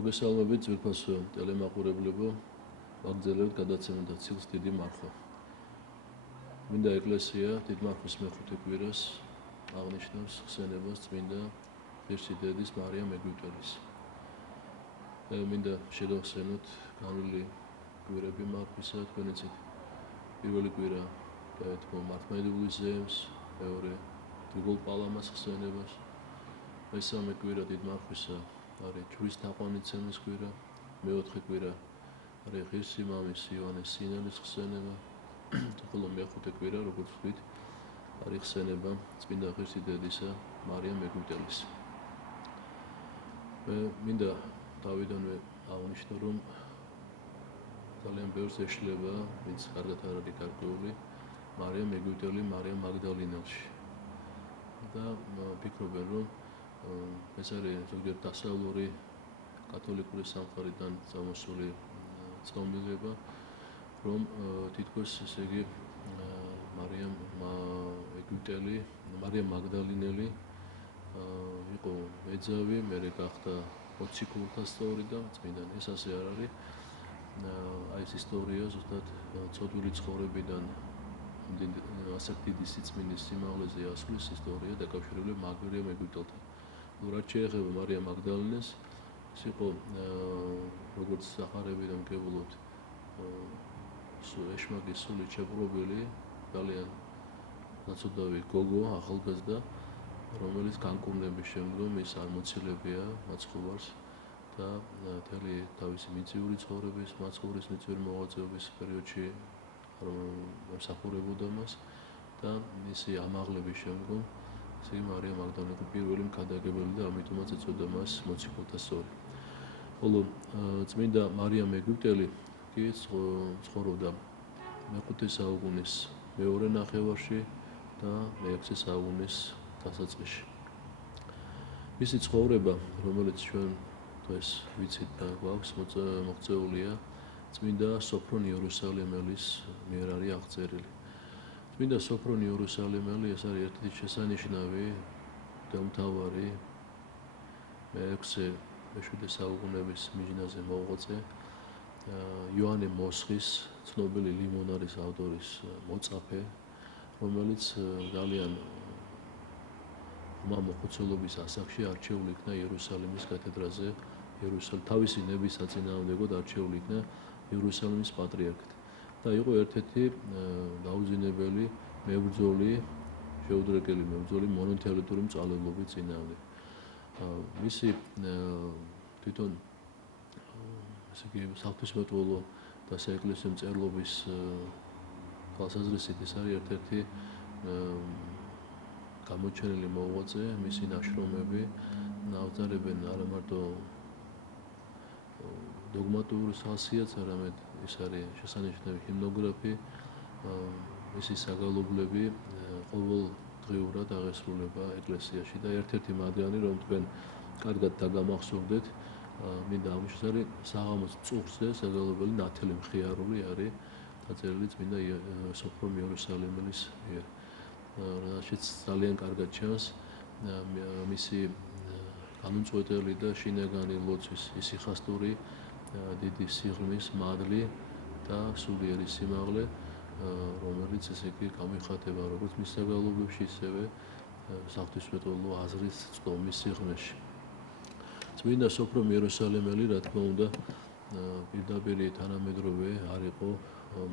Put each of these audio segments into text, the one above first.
მოგესალმებით ძვირფასო ტელემაყურებლებო, ვაგრძელებთ გადაცემათა ციკლს დიდი მარხვა. მინდა ეკლესია დიდმარხვის მეხუთე კვირას აღნიშნავს ხსენებას წმინდა ღირსი დედის მარიამ ეგვიპტელის. მინდა შეგახსენოთ განვლილი კვირები მარხვისა თქვენიცით. პირველი კვირა გაეთმო მართლმადიდებლის ზეებს, მეორე გრიგოლ პალამას ხსენებას, მესამე კვირა დიდმარხვისა არის ჯვრის თაყვანიცემის კვირა, მეოთხე კვირა არის ღირსი მამის იოანეს სინელის ხსენება, ხოლო მეხუთე კვირა, როგორც ვთქვით, არის ხსენება წმინდა ღირსი დედისა მარიამ ეგვიპტელის. მე მინდა თავიდანვე აღნიშნო, რომ ძალიან ბევრს ეშლება, ვინც კარგად არ არის გარკვეული, მარიამ ეგვიპტელი მარიამ მაგდალინელში. და ვფიქრობენ, რომ ეს არის ზოგიერთ დასავლური კათოლიკური სამყაროდან წამოსული ცნობილება, რომ თითქოს ესე იგი მარიამ ეგვიპტელი, მარიამ მაგდალინელი იყო მეძავი, მერე გახდა 20 ქულთა სწორი და წმინდანი. ეს ასე არ არის. აი ეს ისტორია ზუსტად ცოდვილი ცხოვრებიდან ასეთ დიდი სიწმინდის სიმაღლეზე ასვლის ისტორია დაკავშირებული მარიამ ეგვიპტელთან. რაც შეეხება მარიამ მაგდალინეს, ის იყო როგორც სახარებიდან გებულობთ ეშმაკის სულით შეპყრობილი, ძალიან ნაცოდავი გოგო, ახალგაზრდა, რომელიც განკურნების შემდგომ ის არ მოცილებია მაცხოვარს და მთელი თავისი მიწიური ცხოვრების, მაცხოვრის მიწიური მოღვაწეობის პერიოდში ემსახურებოდა მას და მისი ამაღლების შემდგომ ესე იგი მარიამ მაგდალინე იყო პირველი მქადაგებელი და ამიტომაც ეწოდა მას მოციქულთა სწორი. ხოლო წმინდა მარიამ ეგვიპტელი კი ცხოვრობდა მეხუთე საუკუნის მეორე ნახევარში და მეექვსე საუკუნის დასაწყისში. მისი ცხოვრება, რომელიც ჩვენ დღეს ვიცით და გვაქვს მოღწეულია, წმინდა სოფრონ იერუსალიმელის მიერ არის აღწერილი. წმინდა სოფრონ იერუსალიმელი ეს არის ერთ-ერთი შესანიშნავი მღვდელმთავარი მე-7 საუკუნეების მიჯნაზე მოღვაწე, იოანე მოსხის, ცნობილი ლიმონარის ავტორის მოწაფე, რომელიც ძალიან მოხუცელობის ასაკში არჩეული იქნა იერუსალიმის კათედრაზე, თავისი ნების საწინააღმდეგოდ არჩეული იქნა იერუსალიმის პატრიარქად. და იყო ერთ-ერთი დაუძინებელი მებრძოლი, შეუდრეკელი მებრძოლი მონოთელიტური მწვალებლობის წინააღმდეგ. მისი თვითონ ესე იგი საღვთისმეტყველო და საეკლესიო მწერლობის თვალსაზრისით ეს არის ერთ-ერთი გამოჩენილი მოღვაწე, მისი ნაშრომები აღწერებენ არა მარტო დოგმატურ ხასიათს, არამედ ეს არის შესანიშნავი ჰიმნოგრაფი, მისი საგალობლები ყოველდღიურად აღესრულება ეკლესიაში და ერთ-ერთი მადიანი, რომ თქვენ კარგად დაგამახსოვდეთ, მინდა აღნიშნოს, არის საღამოს წუხზე საგალობელი ნათელი მხიარული არის დაწერილი წმინდა სოფრონ იერუსალიმელის მიერ. რაშიც ძალიან კარგად ჩანს მისი განუწყვეტელი და შინაგანი ლოცვის ისიხასტური, დიდი სიღრმის მადლი და სულიერი სიმაღლე, რომელიც ესე იგი გამოიხატება როგორც მის საგალობლებში, ისევე საღვთისმეტყველო აზრის წყობის სიღრმეში. წმინდა სოფრონ იერუსალიმელი, რა თქმა უნდა, პირდაპირ თანამედროვე არ იყო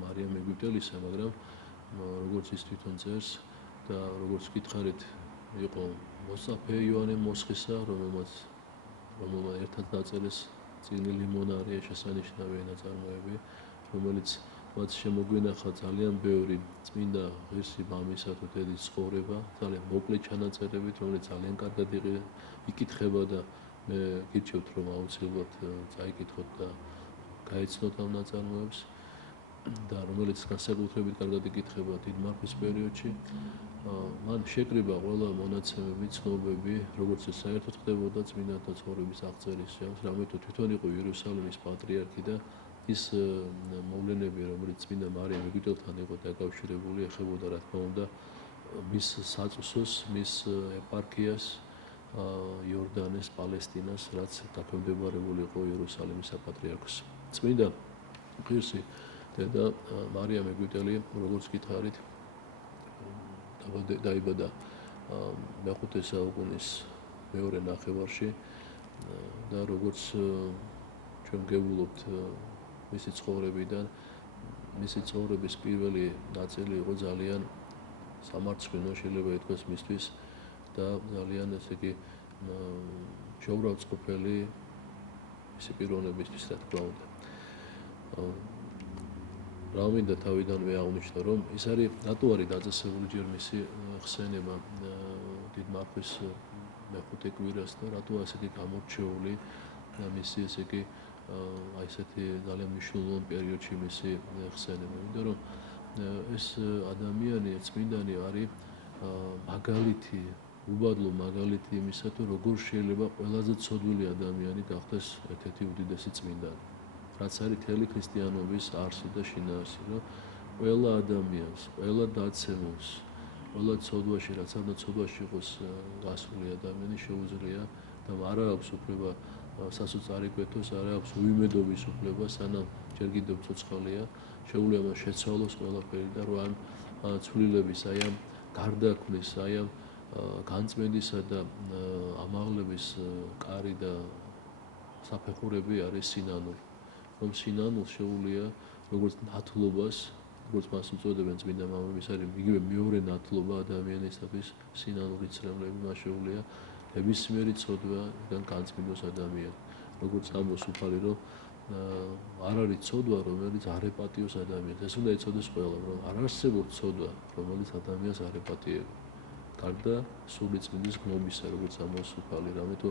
მარიამ ეგვიპტელისა, მაგრამ როგორც ის თვითონ წერს და როგორც გითხარით, იყო მოწაფე იოანე მოსხისა, რომელმაც ერთად დაწერეს წიგნი ლიმონარი, შესანიშნავი ნაწარმოები, რომელიც მათ შემოგვინახა ძალიან ბევრი წმინდა ღირსი მამისა თუ დედის ცხოვრება, ძალიან მოკლე ჩანაწერებით, რომელიც ძალიან კარგად იკითხება და მე გირჩევთ, რომ აუცილებლად წაიკითხოთ და გაეცნოთ ამ ნაწარმოებს და რომელიც განსაკუთრებით კარგად იკითხება დიდმარხვის პერიოდში. მან შეკრიბა ყველა მონაცემები, ცნობები, როგორც ეს საერთოდ ხდებოდა წმინდანთა ცხოვრების აღწერის შემს, რამე თუ თვითონ იყო იერუსალიმის პატრიარქი და ის მოვლენები, რომელიც წმინდა მარიამ ეგვიპტელთან იყო დაკავშირებული, ეხებოდა რა თქმა უნდა მის საწვსოს, მის ეპარქიას, იორდანეს, პალესტინას, რაც დაქვემდებარებული იყო იერუსალიმის საპატრიარქოს. წმინდა ღირსი დედა მარია მეგვიდელი, როგორც გითხარით, დაიბადა მეხუთე საუკუნის მეორე ნახევარში და როგორც ჩვენ გეუბნებთ მისი ცხოვრებიდან, მისი ცხოვრების პირველი ნაწილი იყო ძალიან სამარცხვინო, შეიძლება ითქვას მისთვის და ძალიან ესე იგი შეურაცხყოფელი მისი პიროვნებისთვის, რა თქმა უნდა. რა მინდა თავიდანვე აღნიშნო, რომ ის არის რატო არის დაწესებული ჯერ მისი ხსენება დიდ მარხვის მეხუთე კვირას და რატო ასეთი გამორჩეული მისი ესე იგი აი ესეთი ძალიან მნიშვნელოვანი პერიოდში მისი ხსენება. იმიტომ რომ ეს ადამიანი, წმინდანი არის მაგალითი, უბადლო მაგალითი იმისა, თუ როგორ შეიძლება ყველაზე ცოდვილი ადამიანი გახდეს ერთ-ერთი უდიდესი წმინდანი. რაც არის მთელი ქრისტიანობის არსი და შინაარსი, რომ ყველა ადამიანს, ყველა დაცემულს, ყველა ცოდვაში, რაც არ ცოდვაში იყოს გასული ადამიანი შეუძლია და არ აქვს უფლება სასოც არ იკვეთოს, არ აქვს უიმედობის უფლება, სანამ ჯერ კიდევ ცოცხალია, შეუძლია მას შეცვალოს ყველაფერი და რომ ამ ცვლილების, აი ამ გარდაქმნის, აი ამ განწმენდისა და ამაღლების კარი და საფეხურები არის სინანული. რომ სინანულს შეუძლია როგორც ნათლობას, როგორც მას უწოდებენ წმინდა მამების, არის იგივე მეორე ნათლობა ადამიანისათვის, სინანულის ცრემლები მას შეუძლია ნებისმიერი ცოდვიდან განწმინდოს ადამიანი. როგორც ამბობს უფალი, რომ არ არის ცოდვა, რომელიც არ ეპატიოს ადამიანს. ეს უნდა იცოდეს ყველა, რომ არ არსებობს ცოდვა, რომელიც ადამიანს არ ეპატიება. გარდა სული წმინდის გმობისა, როგორც ამბობს უფალი, რამეთო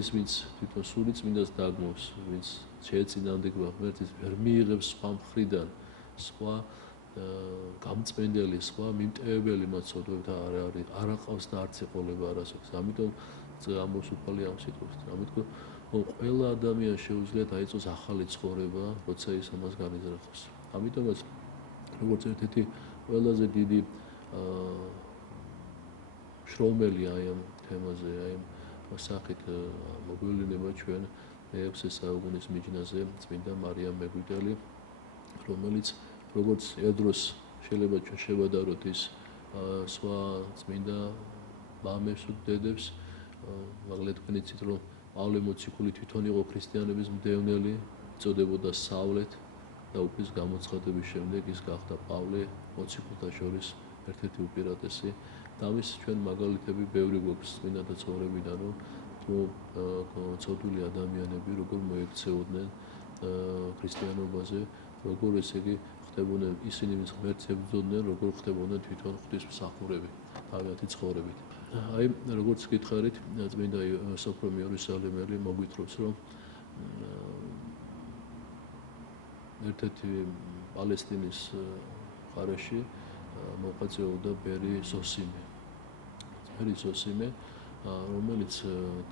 ის ვინც თვითონ სული წმინდას დაგმობს, ვინც შეეწინააღმდეგება ღმერთის, ვერ მიიღებს სხვა მხრიდან, სხვა გამწმენდელი, სხვა მიმტევებელი მათ ცოდვებთან არ აყავს და არც ეყოლება არასოდეს. ამიტომ ამბობს უფალი ამ სიტყვას. ამიტომ ყველა ადამიანს შეუძლია დაიწყოს ახალი ცხოვრება, როცა ის ამას განიზრახავს. ამიტომაც როგორც ერთ-ერთი ყველაზე დიდი შრომელი აი ამ თემაზე, აი ამ სახით მოგვევლინება ჩვენ მე-6 საუკუნის მიჯნაზე წმინდა მარიამ მეგვიდელი, რომელიც როგორც ერთდროს შეიძლება ჩვენ შევადაროთ ის სხვა წმინდა მამებს ու დედებს, მაგალითად თქვენ იცით, რომ პავლე მოციქული თვითონ იყო ქრისტიანების მდევნელი, იწოდებოდა სავლეთ და უფლის გამოცხადების შემდეგ ის გახდა პავლე მოციქულთა შორის ერთ-ერთი უპირატესი. და ამის ჩვენ მაგალითები ბევრი გვაქვს წმინდათა ცხოვრებიდან, რომ თუ ცოდვილი ადამიანები როგორ მოექცეოდნენ ქრისტიანობაზე, როგორ ესე იგი ხდებოდნენ ისინი, ვინც ღმერთს ებრძოდნენ, როგორ ხდებოდნენ თვითონ ღვთისმსახურები თავიანთი ცხოვრებით. აი, როგორც გითხარით, წმინდა სოფრონ იერუსალიმელი მოგვითხრობს, რომ ერთ-ერთი პალესტინის მხარეში მოღვაწეობდა ბერი ზოსიმე. ბერი ზოსიმე, რომელიც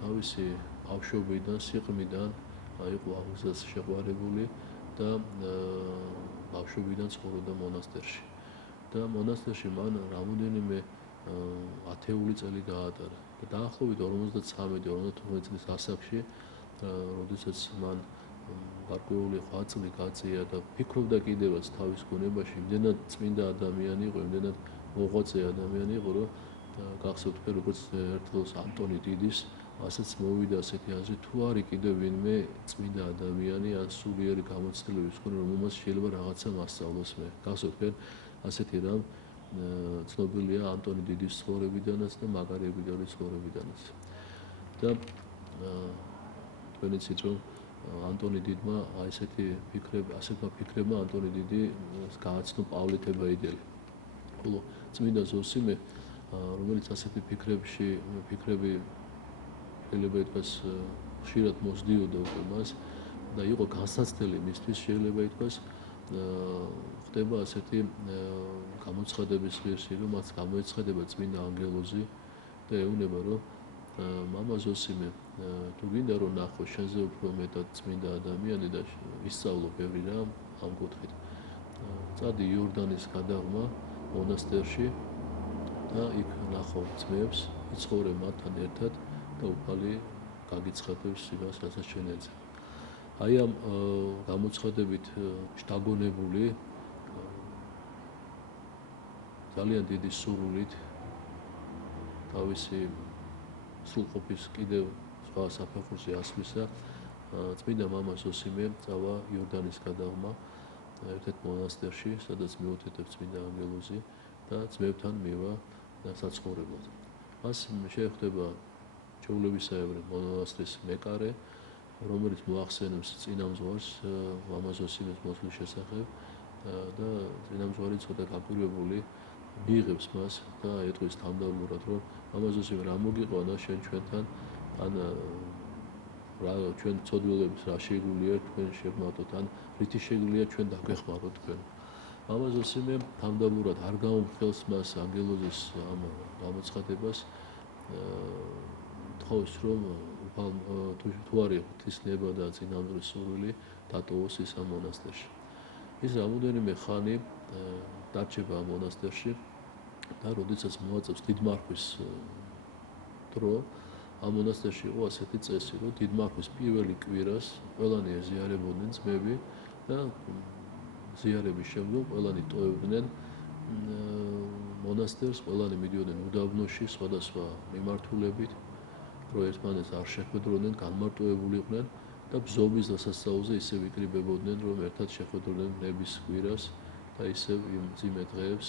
თავისი ბავშვობიდან, სიყრმიდან იყო აღზრდას შეყვარებული და ბავშვობიდან ცხოვრობდა მონასტერში. და მონასტერში მან რამოდენიმე ათეული წელი გაატარა. და დაახლოებით 53-55 წლის ასაკში, როდესაც მან გარკვეული 8 წელი გაწია და ფიქრობდა კიდევაც თავის გონებაში, იმდენად წმინდა ადამიანი იყო, იმდენად მოღვაწე ადამიანი იყო, რომ გახსოვთ თქვენ, როგორც ერთ-ერთ ანტონი დიდის, ასაც მოვიდა ასეთი აზრი, თუ არის კიდევ ვინმე წმინდა ადამიანი ან სულიერი გამოცდილების მქონე, რომელმაც შეიძლება რაღაცა მასწავლოს მე. გახსოვთ თქვენ, ასეთი რამ ცნობილია ანტონი დიდის ცხოვრებიდანაც და მაგარი ეგვიდელის ცხოვრებიდანაც. და თქვენ იცით, რომ ანტონი დიდმა ასეთმა ფიქრებმა ანტონი დიდი გააცნო პავლე თებაიდელი. ხოლო წმინდა ზოსიმე, რომელიც ასეთი ფიქრები შეიძლება ითქვას ხშირად მოსდიოდა უკვე მას და იყო განსაცდელი მისთვის, შეიძლება ითქვას ხდება ასეთი გამოცხადების ღირსი, რომ მას გამოეცხადება წმინდა ანგელოზი და ეუბნება, რომ მამა ზოსიმე, თუ გინდა რომ ნახო შენზე უფრო მეტად წმინდა ადამიანი და ისწავლო ბევრი რამ ამ კუთხით, წადი იორდანის გადაღმა მონასტერში და იქ ნახო ძმებს, იცხოვრე მათთან ერთად და უფალი გაგიცხადებს იმას, რასაც ჩვენ ეძებთ. აი ამ გამოცხადებით შთაგონებული ძალიან დიდი სურვილით თავისი სრულყოფის კიდევ სხვა საფეხურზე ასვლისა წმინდა მამა ზოსიმე წავა იორდანის გადაღმა ერთ-ერთ მონასტერში, სადაც მიუთითებს წმინდა ანგელოზი და ძმებთან მივა საცხოვრებლად. მას შეხვდება ჩვეულებისაებრი მონასტრის მეკარე, რომელიც მოახსენებს წინამძღვარს მამა ზოსიმეს მოსვლის შესახებ და წინამძღვარი ცოტა გაკვირვებული მიიღებს მას და ეტყვის თავდაპირველად, რომ მამა ზოსიმე რა მოგიყვანა შენ ჩვენთან, ან რა ჩვენ ცოდვილებს რა შეგვიძლია თქვენ შეგმართოთ, ან რითი შეგვიძლია ჩვენ დაგვეხმაროთ თქვენ. მამა ზოსიმე თავდაპირველად არ გაუმხელს მას ანგელოზის ამ გამოცხადებას, თხოვს რომ თუ არის ღვთისნება და წინამძღვრის სურვილი დატოვოს ის ამ მონასტერში. ის რამოდენიმე ხანი დარჩება ამ მონასტერში და როდესაც მოაწევს დიდმარხვის დრო, ამ მონასტერში იყო ასეთი წესი, რომ დიდმარხვის პირველი კვირას ყველანი ეზიარებოდნენ ძმები და ზიარების შემდგომ ყველანი ტოვებდნენ მონასტერს, ყველანი მიდიოდნენ უდაბნოში სხვადასხვა მიმართულებით, რომ ერთმანეთს არ შეხვედროდნენ, განმარტოებულიყვნენ და ბზობის დასასწაულზე ისევ იკრიბებოდნენ, რომ ერთად შეხვედროდნენ ნების კვირას და ისევ იმ მძიმე დღეებს,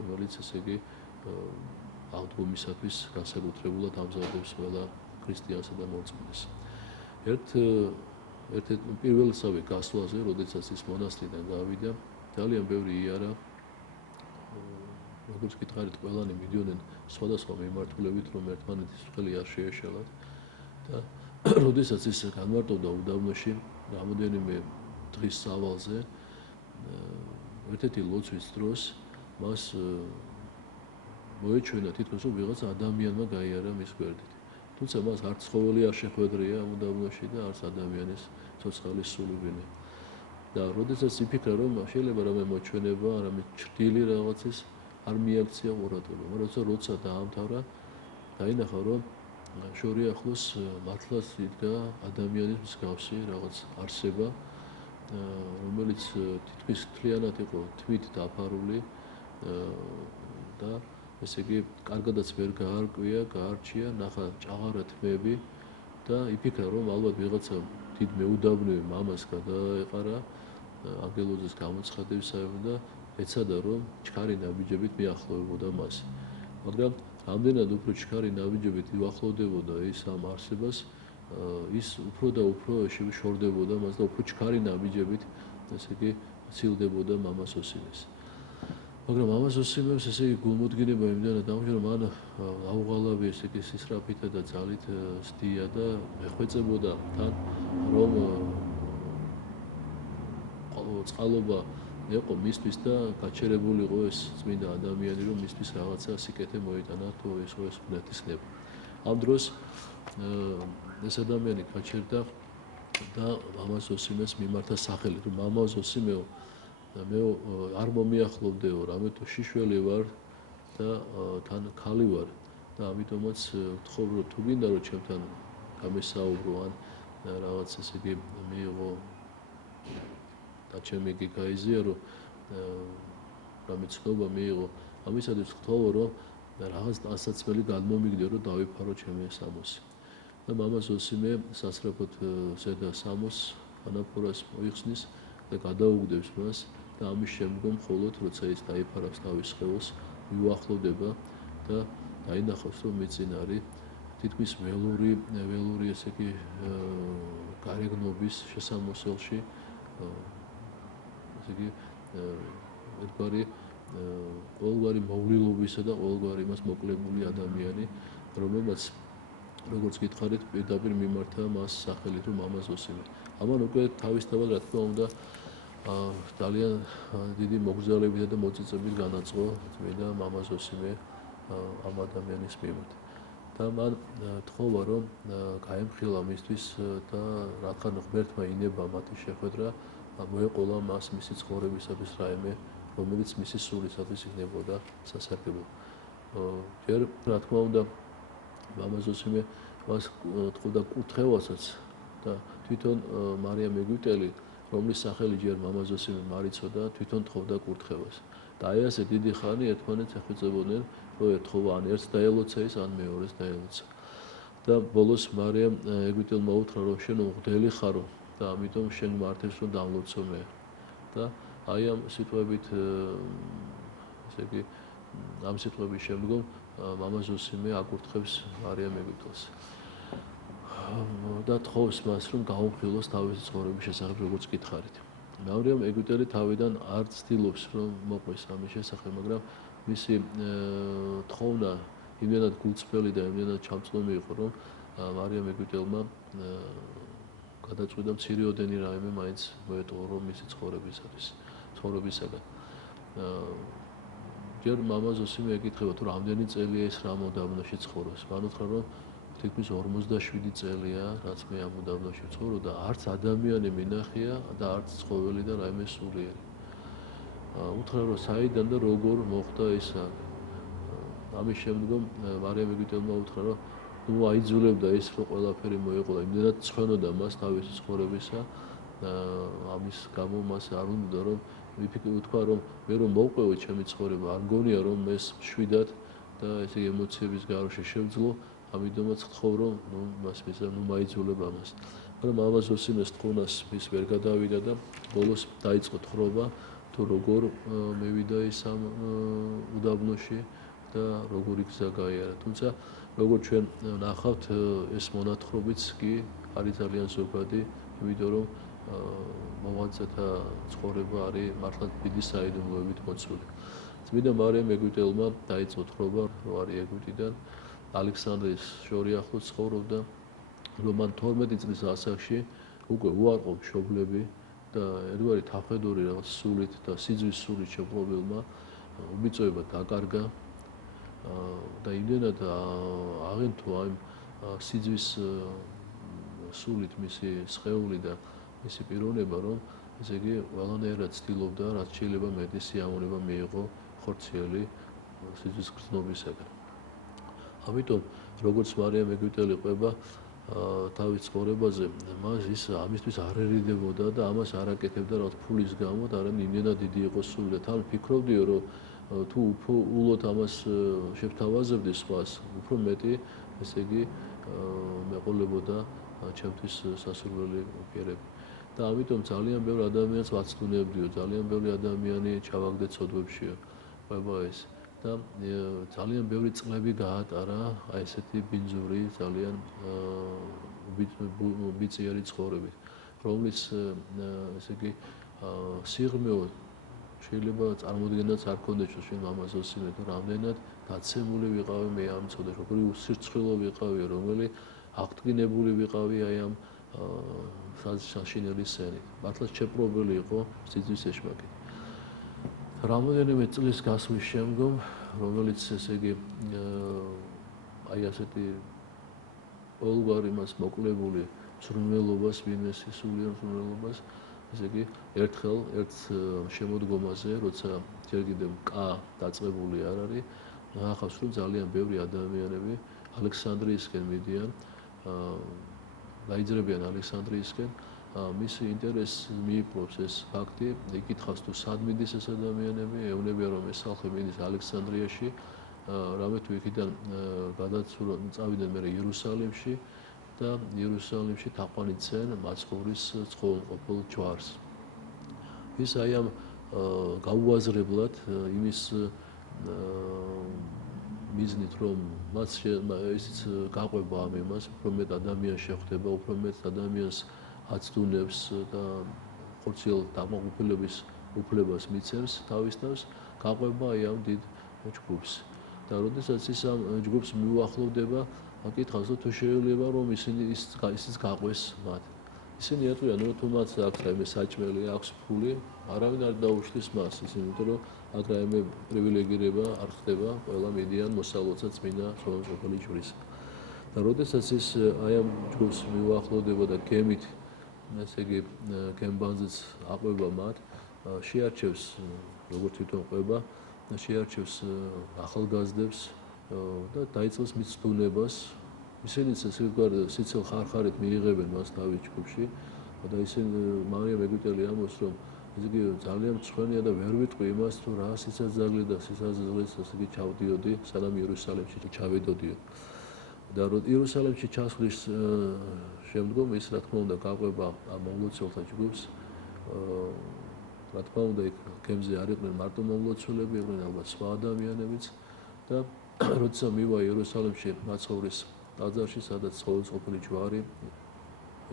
რომელიც ესე იგი აღდგომისათვის განსაკუთრებულად ამზადებს ყველა ქრისტიანსა და მორწმუნეს. ერთ-ერთ პირველსავე გასვლაზე, როდესაც ის მონასტრიდან გავიდა, ძალიან ბევრი იარა, როგორც გითხარით, ყველანი მიდიოდნენ სხვადასხვა მიმართულებით, რომ ერთმანეთის ხელი არ შეეშალათ და როდესაც ის განმარტოვდა უდაბნოში რამოდენიმე დღის სავალზე, ერთ-ერთი ლოცვის დროს მას მოეჩვენა თითქოს რომ ვიღაც ადამიანმა გაიარა მის გვერდით. თუმცა მას არც ცხოველი არ შეხვედრია ამ უდაბნოში და არც ადამიანის ცოცხალის სულივინე. და როდესაც იფიქრა რომ შეიძლება რამე მოჩვენება, რამე ჭრილი რაღაცის არ მიაქცია ყურადღება, მაგრამ როცა დაამთავრა, დაინახა რომ შორი ახლოს მართლაც იდგა ადამიანის მსგავსი რაღაც არსება, რომელიც თითქმის მთლიანად იყო თვით დაფარული და ესე იგი კარგადაც ვერ გაარკვია, გაარჩია, ნახა ჭაღარა თმები და იფიქრა რომ ალბათ ვიღაცა დიდ მეუდაბნივი მამას გადაეყარა ანგელოზის გამოცხადებისაებ და ეცადა რომ ჩქარი ნაბიჯებით მიახლოვებოდა მას. მაგრამ რამდენად უფრო ჩქარი ნაბიჯებით უახლოვდებოდა ის ამ არსებას, ის უფრო და უფრო შორდებოდა მას და უფრო ჩქარი ნაბიჯებით ესე იგი ცილდებოდა მამა ზოსიმეს. მაგრამ მამა ზოსიმეს ესე იგი გულმოდგინება იმდენად დაუჭირა, რომ მან აუღალავი ესე იგი სისწრაფითა და ძალით სდია და ეხვეწებოდა თან რომ წყალობა იყო მისთვის და გაჩერებულიყო ეს წმინდა ადამიანი, რომ მისთვის რაღაცა სიკეთე მოიტანა თუ ეს ღმერთისნება. ამ დროს ეს ადამიანი გაჩერდა და მამა ზოსიმეს მიმართა სახელი, რომ მამა ზოსიმეო მე არ მომიახლოვდეო, რამე თუ შიშველი ვარ და თან ქალი ვარ და ამიტომაც ვთხოვ რომ თუ გინდა რომ ჩემთან გამესაუბრო ან რაღაც ესე იგი მიიღო და ჩემი იგი გაიზიარო რამე ცნობა მიიღო, ამისათვის ვთხოვ რომ რაღაც დასაცმელი გადმომიგდე რომ დავიფარო ჩემი სამოსი. და მამა ზოსიმე სასწრაფოდ ზედა სამოს ანაფორას მოიხსნის და გადაუგდებს მას და ამის შემდგომ მხოლოდ როცა ის დაიფარავს თავის სხეულს, მიუახლოვდება და დაინახავს რომ მიწინ არის თითქმის ველური ესე იგი გარეგნობის შესამოსელში ესე იგი ყოველგვარი მოვლილობისა და ყოველგვარი მას მოკლებული ადამიანი, რომელმაც როგორც გითხარით, პირდაპირ მიმართა მას სახელით რომ მამა ზოსიმე. ამან უკვე თავისთავად რა თქმა უნდა ძალიან დიდი მოგზაურობითა და მოწიწებით განაწყო წმინდა მამა ზოსიმე ამ ადამიანის მიმართ. და მან თხოვა რომ გაემხილა მისთვის და რადგან ღმერთმა ინება მათი შეხვედრა, მოეყოლა მას მისი ცხოვრებისათვის რაიმე, რომელიც მისი სულისათვის იქნებოდა სასარგებლო. ჯერ რა თქმა უნდა მამა ზოსიმე მას თხოვდა კურთხევასაც და თვითონ მარიამ ეგვიპტელი, რომლის სახელი ჯერ მამაზ ზოსიმემ არ იცოდა, თვითონ თხოვდა კურთხევას. და აი ასე დიდი ხანი ერთმანეთს ეხუძებოდნენ, რომ ეთხოვა ან ერთს დაელოცა ის, ან მეორეს დაელოცა. და ბოლოს მარიამ ეგვიპტელმა უთხრა, რომ შენ მღვდელი ხარო და ამიტომ შენ მართებს რომ დამლოცო მე. და აი ამ სიტყვებით ესე იგი ამ სიტყვების შემდგომ მამაზ ზოსიმე აკურთხებს მარიამ ეგვიპტელს. და თხოვს მას რომ გაუმხვილოს თავისი ცხოვრების შესახებ, როგორც გითხარით. მარიამ ეგვიპტელი თავიდან არ ცდილობს რომ მოყვეს ამის შესახებ, მაგრამ მისი თხოვნა იმდენად გულწრფელი და იმდენად ჩამწვდომი იყო, რომ მარიამ ეგვიპტელმა გადაწყვიტა მცირეოდენი რაიმე მაინც მოეტყო რომ მისი ცხოვრებისაგან. ჯერ მამაზ ზოსიმე ეკითხება თუ რამდენი წელია ეს რა უდაბნოში ცხოვრობს. მან უთხრა რომ თითქმის 47 წელია, რაც მე ამ უდაბნოში ვცხოვრობ და არც ადამიანი მინახია და არც ცხოველი და რაიმე სულიერი. უთხრა რომ საიდან და როგორ მოხდა ეს. ამის შემდგომ მარიამ ეგვიპტელმა უთხრა რომ ნუ აიძულებდა ის რომ ყველაფერი მოეყო და იმდენად ცხენოდა მას თავისი ცხოვრებისა ამის გამო მას არ უნდა რომ ვთქვა რომ მე რომ მოვყვევი ჩემი ცხოვრება არ მგონია რომ ეს მშვიდად და ესე ემოციების გარშე შევძლო ამიტომაც ვთხოვ რომ ნუ მას მისცემ მაიძულებ ამას მაგრამ მამაზ ზოსიმეს თქონას ის ვერ გადავიდა და ბოლოს დაიწყო თხრობა თუ როგორ მევიდა ის ამ უდაბნოში და როგორი გზა გაიარა თუმცა როგორც ჩვენ ნახავთ ეს მონათხრობიც კი არის ძალიან ზოგადი იმიტომ რომ მოღვაწეთა ცხოვრება არის მართლაც დიდი საიდუმლოებით მოცული. წმინდა მარიამ ეგვიპტელმა დაიწყო თხრობა რომ არის ეგვიპტიდან ალექსანდრიის შორი ახლოს ცხოვრობდა რომ მან 12 წლის ასაკში უკვე უარყო მშობლები და ერთგვარი თაფედური რაღაც სულით და სიძვის სულით შეპყრობილმა უმიწოება დაკარგა და იმდენად აღენთო ამ სიძვის სულით მისი სხეული და მისი პიროვნება რომ ესე იგი ყველანაირად ცდილობდა რაც შეიძლება მეტი სიამოვნება მიიღო ხორციელი სიძვის გრძნობისაგან. ამიტომ როგორც მარიამ ეგვიპტელი ყვება თავის ცხოვრებაზე მას ის ამისთვის არ ერიდებოდა და ამას არ აკეთებდა რაღაც ფულის გამო და არამედ იმდენად დიდი იყო სული და თან ფიქრობდიო რომ თუ ულოთ ამას შევთავაზებდი სხვას უფრო მეტი ესე იგი მეყოლებოდა ჩემთვის სასურველი პირები და ამიტომ ძალიან ბევრი ადამიანს ვაცდუნებდიო ძალიან ბევრი ადამიანი ჩავაგდე ცოდვებშიო ყვება ეს და ძალიან ბევრი წლები გაატარა აი ესეთი ბინძური ძალიან ბიძიერი ცხოვრებით რომლის ესე იგი სიღრმეო შეიძლება წარმოდგენაც არ ქონდეს ჩვენ მამაზ ზოსიმე თუ რამდენად დაცემული ვიყავი მე ამ წოდებში როგორი უსირცხვილო ვიყავი რომელი აღდგინებული ვიყავი აი ამ საშინელი სენით მართლაც შეპრობილი იყო სიძვის ეშმაკით რამდენიმე წლის გასვლის შემდგომ რომელიც ესე იგი აი ასეთი ყოველგვარ იმას მოკლებული ზრუნველობას ვინმე სისულიერ ზრუნველობას ესე იგი ერთხელ ერთ შემოდგომაზე როცა ჯერ კიდევ კა დაწყებული არ არის ნახავს რომ ძალიან ბევრი ადამიანები ალექსანდრიისკენ მიდიან დაიძრებიან ალექსანდრიისკენ მისი ინტერესი მიიპყრობს ეს ფაქტი იკითხავს თუ სად მიდის ეს ადამიანები ეუბნებიან რომ ეს ხალხი მიდის ალექსანდრიაში რამე თუ იქიდან გადაცურონ წავიდნენ მე იერუსალიმში და იერუსალიმში თაყვანიცენ მაცხოვრის ცხონყოფილ ჯვარს ის აი ამ გაუაზრებლად იმის მიზნით რომ მას ისიც გაყვება ამ იმას უფრო მეტ ადამიანს შეხვდება უფრო მეტ ადამიანს აცდუნებს და ხორციელ დამოუკიდებლობის უფლებას მიცემს თავის თავს გაყვება აი ამ დიდ ჯგუფს და როდესაც ის ამ ჯგუფს მიუახლოვდება აკითხავს რომ თუ შეიძლება რომ ისინი ისიც გაყვეს მათ ისინი ეტყვიან რომ თუ მათ აქვს რაიმე საჭმელი აქვს ფული არავინ არ დაუშლის მას ისინი იმიტომ რომ აქ რაიმე პრივილეგირება არ ხდება ყველა მიდიან მოსალოცად წმინდა სოლიყოფილი ჯვრის და როდესაც ის აი ამ ჯგუფს მიუახლოვდება და გემით ესე იგი გემბანზეც აყვება მათ შეარჩევს როგორც თვითონ ყვება შეარჩევს ახალგაზრდებს და დაიწყოს მის ცდუნებას ისინიც ესე ვთქვათ, სიცილ ხარხარით მიიღებენ მას თავის ჯგუფში და ისინი მარიამ ეგვიპტელი ამბობს, რომ ესე იგი ძალიან მწვენეა და ვერ ვიტყვი იმას, თუ რა სიცოცხლე და სიცოცხლეს ესე იგი ჩავდიოდი, სანამ იერუსალიმში ჩავედოდიო. და რომ იერუსალიმში ჩასვლის შემდგომ ის რა თქმა უნდა გაყვება ამ მომლოცველთა ჯგუფს. რა თქმა უნდა იქ გემზე არ იყვნენ მარტო მომლოცველები, იყვნენ ალბათ სხვა ადამიანებიც და როცა მივა იერუსალიმში მაცხოვრის ტაძარში, სადაც ცხოვრობს ყოფილი ჯვარი,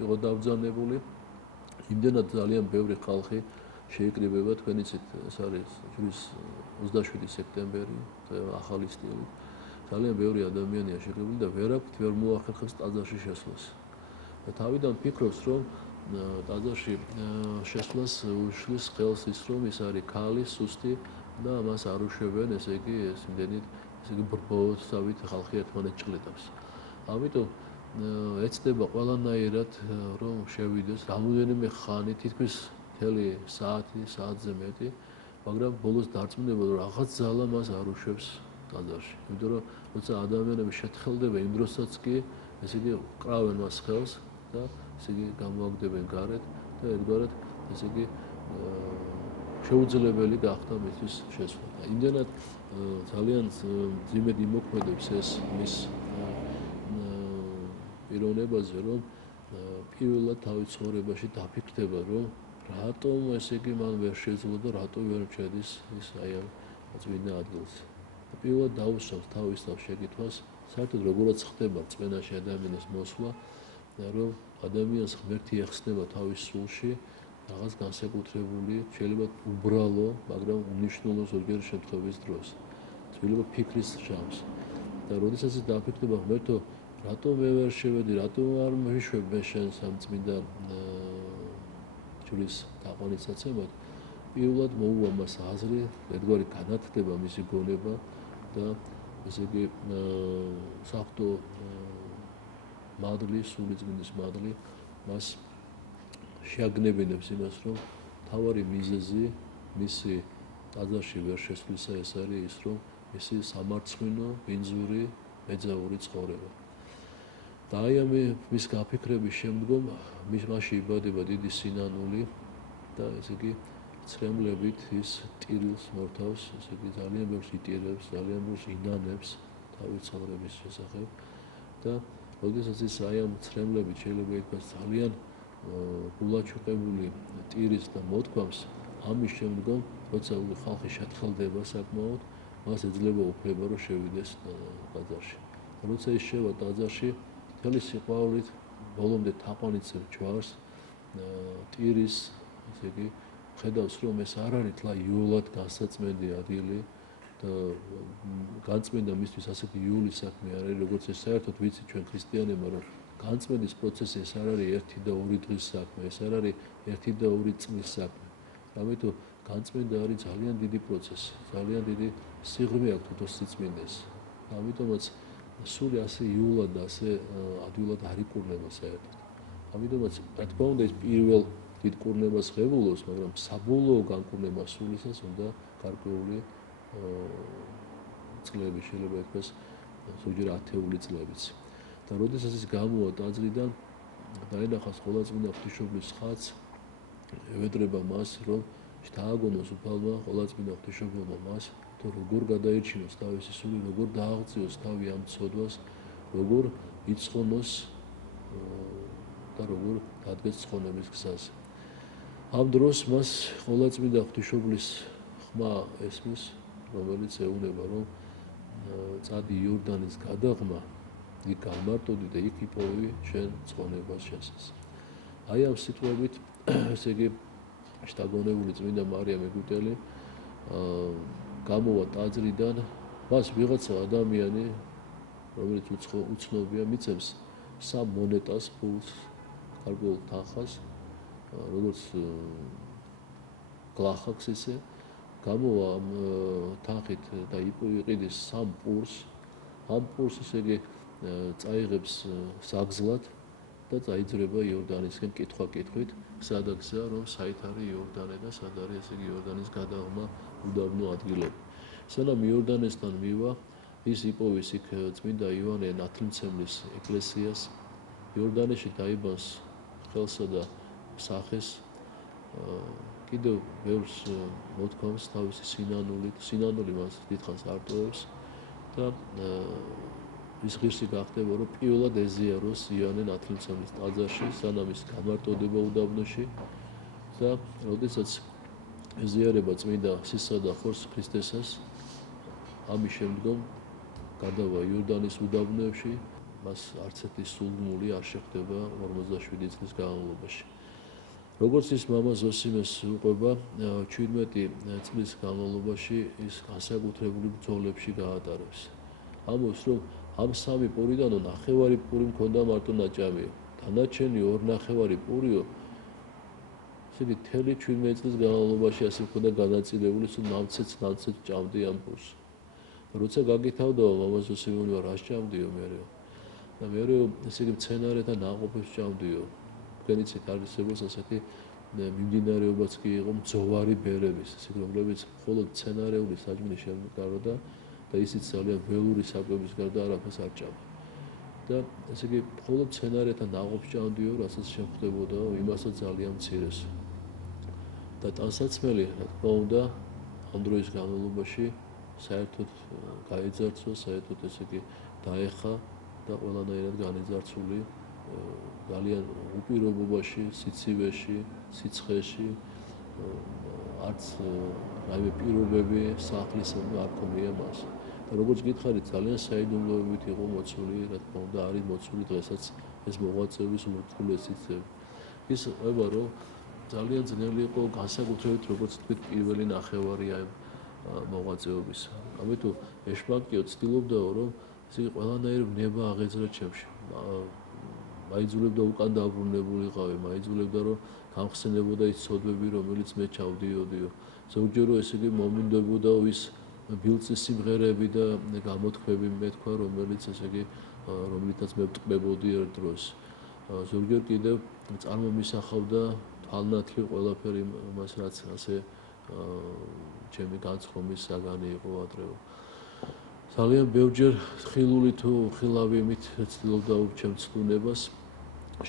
იყო დავბრძანებული. იმდენად ძალიან ბევრი ხალხი შეიკრიბება, თქვენ იცით, ეს არის ჯვრის 27 სექტემბერი, ახალი სტილი. ძალიან ბევრი ადამიანია შეიკრიბებული და ვერაფრით ვერ მოახერხებს ტაძარში შესვლას. და თავიდან ფიქრობს, რომ ტაძარში შესვლას უშლის ხელს ის, რომ ის არის ქალი, სუსტი და მას არ უშვებენ, ესე იგი ეს იმდენით, ესე იგი ბრბოთსავით ხალხი ერთმანეთს ჭყლიდავს. ამიტომ ეცდება ყველანაირად რომ შევიდეს რამოდენიმე ხანი, თითქმის მთელი საათზე მეტი, მაგრამ ბოლოს დარწმუნება რომ რაღაც ძალა მას არ უშვებს ტაძარში. იმიტომ რომ როცა ადამიანები შეთხელდება იმ დროსაც კი ესე იგი კრავენ მას ხელს და ესე იგი გამოაგდებენ გარეთ და ერთგვარად ესე იგი შეუძლებელი გახდა მისთვის შესვლა. იმდენად ძალიან ძიმედ იმოქმედებს ეს მის პიროვნებაზე, რომ პირველად თავის ცხოვრებაში დაფიქრდება, რომ რატომ ესე იგი მან ვერ შეძლო და რატომ ვერ შედის ის აი ამ წმინდა ადგილს. პირველად დაუსვამს თავის თავს შეკითხვას, საერთოდ როგორაც ხდება რწმენაში ადამიანის მოსვლა, რომ ადამიანს ღმერთი ეხსნება თავის სულში რაღაც განსაკუთრებული, შეიძლება უბრალო, მაგრამ უნიშნულო ზოგიერთი შემთხვევის დროს. შეიძლება ფიქრის ჟამს. და როდესაც ის დაფიქრდება, ღმერთო, რატომ მე ვერ შევედი, რატომ არ მიშვებ მე შენს ამ წმინდა ჯვრის თაყვანისაცემად, პირველად მოუვა მას აზრი, ერთგვარი განათდება მისი გონება და ესე იგი საფრთხო მადლი, სული წმინდის მადლი მას შეაგნებინებს იმას, რომ თავარი მიზეზი მისი ტაძარში ვერ შესვლისა ეს არის ის, რომ მისი სამარცხვინო, ბინძური, მეძაური ცხოვრება. და აი ამ მის გაფიქრების შემდგომ მასში იბადება დიდი სინანული და ესე იგი ცრემლებით ის ტირილს მორთავს, ესე იგი ძალიან ბევრს იტირებს, ძალიან ბევრს ინანებს თავის ცხოვრების შესახებ და როდესაც ის აი ამ ცრემლებით შეიძლება ითქვას ძალიან გულაჩუყებული ტირის და მოთქვამს, ამის შემდგომ როცა ხალხი შეთხელდება საკმაოდ, მას ეძლევა უფლება რომ შევიდეს ტაძარში. როცა ის შევა ტაძარში, მთელი სიყვარულით ბოლომდე თაყვანიცებს ჯვარს ტირის, ესე იგი ხედავს რომ ეს არ არის თლა იოლად განსაწმენდი ადგილი და განწმენდა მისთვის ასეთი იოლის საქმე არ არის, როგორც ეს საერთოდ ვიცით ჩვენ ქრისტიანებმა, რომ განწმენდის პროცესი ეს არ არის ერთი და ორი დღის საქმე, ეს არ არის ერთი და ორი წლის საქმე. ამიტომ განწმენდა არის ძალიან დიდი პროცესი, ძალიან დიდი სიღრმე აქვს თვითონ სიწმინდეს. ამიტომაც სული ასე იულად და ასე ადვილად არ იკურნება საერთოდ. ამიტომაც რა თქმა უნდა ის პირველ დიდ კურნებას ღებულობს, მაგრამ საბოლოო განკურნება სულისას უნდა გარკვეული წლები, შეიძლება ითქვას ზოგჯერ ათეული წლებიც. და როდესაც ის გამოვა ტაძრიდან, დაინახავს ყოვლადწმინდა ღვთისმშობლის ხატს, ევედრება მას, რომ შთააგონოს უფალმა ყოვლადწმინდა ღვთისმშობელმა მას, თუ როგორ გადაერჩინოს თავისი სული, როგორ დააღწიოს თავი ამ ცოდვას, როგორ იცხონოს და როგორ დადგეს ცხონების გზაზე. ამ დროს მას ყოვლადწმინდა ღვთისმშობლის ხმა ესმის, რომელიც ეუბნება, რომ წადი იორდანის გადაღმა, იქ გამარტოდი და იქ იპოვი შენ ცხონებას შესას. აი ამ სიტყვებით, ესე იგი შთაგონებული წმინდა მარიამ ეგვიპტელი გამოვა ტაძრიდან, მას ვიღაცა ადამიანი, რომელიც უცნობია, მიცემს 3 მონეტას ფულს, გარკვეულ თანხას, როგორც გლახაკს ისე, გამოვა თანხით და იყიდის 3 პურს, ამ პურს ესე იგი წაიღებს საგზლად და წაიძრება იორდანისკენ კითხვა-კითხვით, სადა გზა, რომ საით არის იორდანე და სად არის ესე იგი იორდანის გადაღმა უდაბნო ადგილები. სანამ იორდანესთან მივა, ის იპოვის იქ წმინდა იოანე ნათლმცემლის ეკლესიას, იორდანეში დაიბანს ხელსა და სახეს, კიდევ ბევრს მოთქვამს თავისი სინანული მას დიდხანს არტოვებს და ის ღირსი გახდება, რომ პირველად ეზიაროს იოანე ნათლმცემლის ტაძარში, სანამ ის გამარტოდება უდაბნოში და როდესაც ეზიარება წმინდა სისხლსა და ხორცს ქრისტესას, ამის შემდგომ გადავა იორდანის უდაბნოებში, მას არც ერთი სულგმული არ შეხვდება 57 წლის განმავლობაში. როგორც ის მამა ზოსიმეს უყვება, 17 წლის განმავლობაში ის განსაკუთრებული ბრძოლებში გაატარებს. ამბობს, რომ ამ სამი პურიდანო ნახევარი პური მქონდა მარტო ნაჭამია. დანარჩენი 2.5 პურიო ისეთი მთელი 17 წლის განმავლობაში ასე მქონდა განაწილებული, რომ ნავცეც ჭამდი ამ პურს. როცა გაგითავდაო მამა ზოსიმონმა რა სჭამდიო მერე და მერე ესე იგი მცენარეთა ნაყოფებს ჭამდიო. თქვენიცით არსებობს ასეთი მიმდინარეობაც კი იყო მძოვარი ბერების, ესე იგი რომლებიც მხოლოდ მცენარეული საჭმელი შემდგაროდა და ისიც ძალიან ველური საკვების გარდა არაფერს არ ჭამდა. და ესე იგი მხოლოდ მცენარეთა ნაყოფს ჭამდიო, რასაც შეხვდებოდა, იმასაც ძალიან მცირეს. და ტანსაცმელი, რა თქმა უნდა, ამ დროის განმავლობაში საერთოდ გაეძარცვა, საერთოდ ესე იგი დაეხა და ყველანაირად განეძარცული ძალიან უპირობობაში, სიცივეში, სიცხეში, არც რაიმე პირობები სახლის არ ქონია მას. და როგორც გითხარით, ძალიან საიდუმლოებით იყო მოცული, რა თქმა უნდა, არის მოცული დღესაც ეს მოღვაწეობის ურთულესწრაფები. ის ყვება, რომ ძალიან ძნელი იყო განსაკუთრებით, როგორც თქვით, პირველი ნახევარი აი მოღვაწეობის. ამიტომ ეშმაკიო ცდილობდაო, რომ ესე ყველანაირი ბნება აღეძრა ჩემში. მაიძულებდა უკან დაბრუნებულიყავი, მაიძულებდა, რომ გამხსენებოდა ის ცოდვები, რომელიც მე ჩავდიოდიო. ზოგჯერ ესე იგი მომინდებოდა ის ბილწის სიმღერები და გამოთქვები მე თქვა, რომელიც ესე იგი რომლითაც მე ვტკბებოდი ერთ დროს. ზოგჯერ კიდევ წარმომისახავდა თვალნათლივ ყველაფერი იმას, რაც ასე ჩემი განცხრომის საგანი იყო ადრეო. ძალიან ბევრჯერ ხილული თუ ხილავი მით ცდილობდა ჩემ ცდუნებას,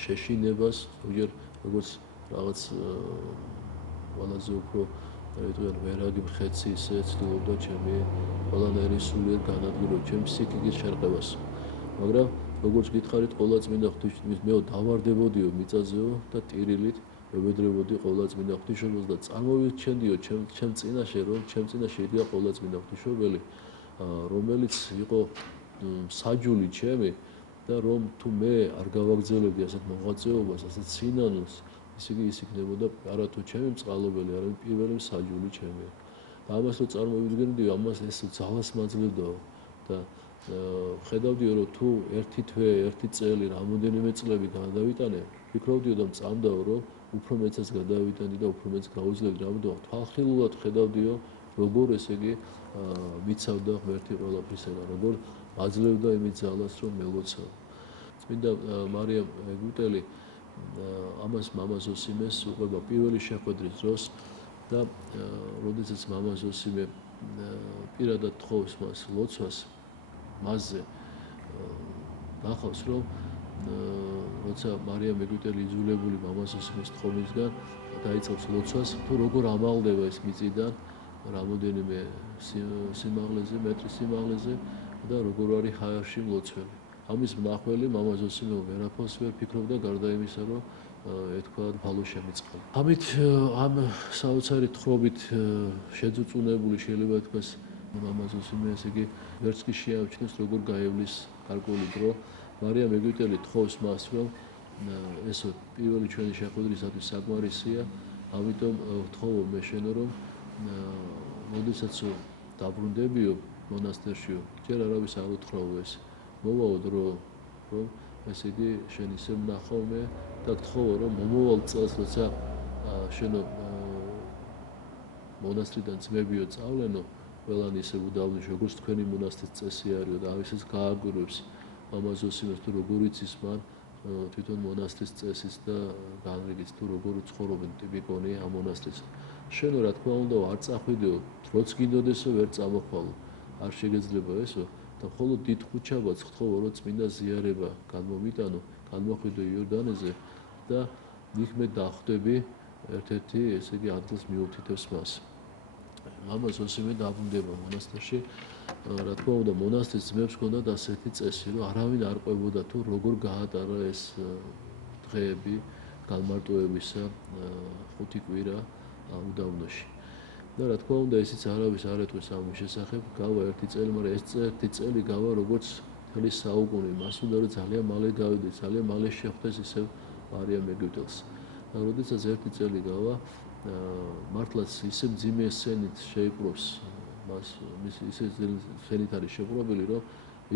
შეშინებას, ზოგჯერ როგორც რაღაც ყველაზე უფრო ვერაგი მხეცი ისე ცდილობდა ჩემი ყველანაირი სულიერ განადგურებას, ჩემ ფსიქიკის შერყებას. მაგრამ როგორც გითხარით, ყოვლადწმინდა ღვთისმშობლის მე დავარდებოდიო მიწაზეო და ტირილით მევედრებოდი ყოვლადწმინდა ღვთისმშობელს და წარმოვიჩენდიო ჩემ წინაშე, რომ ჩემ წინაშე იდგა ყოვლადწმინდა ღვთისმშობელი, რომელიც იყო საჯული ჩემი და რომ თუ მე არ გავაგრძელებდი ასეთ მოღვაწეობას, ასეთ სინანულს, ისე ის იქნებოდა არათუ ჩემი წყალობელი, არამედ პირველი საჯული ჩემია. და ამას რო წარმოვიდგენდიო, ამას ეს ძალას მაძლევდაო და ხედავდიო, რომ თუ ერთი თვე, ერთი წელი, რამოდენიმე წლები გადავიტანე, ვფიქრობდიო და მწამდაო, რომ უფრო მეცაც გადავიტანდი და უფრო მეც გავუძლებდი, რამოდენიმე თვალხილულად ხედავდიო, როგორ ესე იგი მიცავდა ღმერთი ყველაფრისაგან, როგორ აძლევდა იმით ძალას, რომ მელოცავ. წმინდა მარიამ ეგვიპტელი ამას მამა ზოსიმეს უყვება პირველი შეხვედრის დროს და როდესაც მამა ზოსიმე პირადად თხოვს მას ლოცვას მასზე, ნახავს, რომ როცა მარიამ ეგვიპტელი იძულებული მამა ზოსიმეს თხოვნისგან დაიწყებს ლოცვას, თუ როგორ ამაღლდება ეს მიწიდან რამოდენიმე სიმაღლეზე, მეტრის სიმაღლეზე და როგორ არის ჰაერში მლოცველი. ამის მნახველი მამა ზოსიმე ვერაფერს ვერ ფიქრობდა გარდა იმისა, რომ ეთქვა ბალო შემიწყება. ამით ამ საოცარი თხრობით შეძუწუნებული შეიძლება ითქვას მამა ზოსიმე, ესე იგი ვერც კი შეამჩნევს, როგორ გაივლის გარკვეული დრო. მარიამ ეგვიპტელი თხოვს მას, რომ ეს პირველი ჩვენი შეხვედრისათვის საკმარისია, ამიტომ ვთხოვო მე შენო, რომ როდესაც დაბრუნდებიო მონასტერშიო, ჯერ არავის არ უთხრაო ეს. მოვაო დრო, რომ ესე იგი შენ ისე ვნახავ მე და გთხოვო, რომ მომავალ წელს, როცა შენო მონასტრიდან ძმებიო წავლენო, ყველანი ისე უდაბნოში, როგორც თქვენი მონასტრის წესი არისო და ამისაც გააგვირვებს მამა ზოსიმეს, თუ როგორ იცის მან თვითონ მონასტრის წესის და განრიგის, თუ როგორ ცხოვრობენ ტიპიკონი ამ მონასტრის. შენო რა თქმა უნდა არ წახვიდეო, დროც გინდოდესო ვერ წამოხვალო. არ შეგეძლება ესო და მხოლოდ დიდ ხუთშაბათს გთხოვო, რომ წმინდა ზიარება გადმომიტანო, გადმოხვიდო იორდანეზე და იქ მე დახვდები ერთ-ერთი ესე იგი ადგილს მიუთითებს მას. ამას ოსიმე დაბრუნდება მონასტერში. რა თქმა უნდა, მონასტრის ძმებს ჰქონდათ ასეთი წესი, რომ არავინ არ ყვებოდა თუ როგორ გაატარა ეს დღეები განმარტოებისა 5 კვირა უდაბნოში. და რა თქმა უნდა, ისიც არავის არ ეტყვის ამის შესახებ, გავა ერთი წელი, მაგრამ ეს ერთი წელი გავა როგორც მთელი საუკუნე. მას უნდა რომ ძალიან მალე გავიდეს, ძალიან მალე შეხვდეს ისევ მარიამ ეგვიპტელს. და როდესაც ერთი წელი გავა, მართლაც ისე მძიმე სცენით შეიპყრობს მას, ისე სცენით არის შეპყრობილი, რომ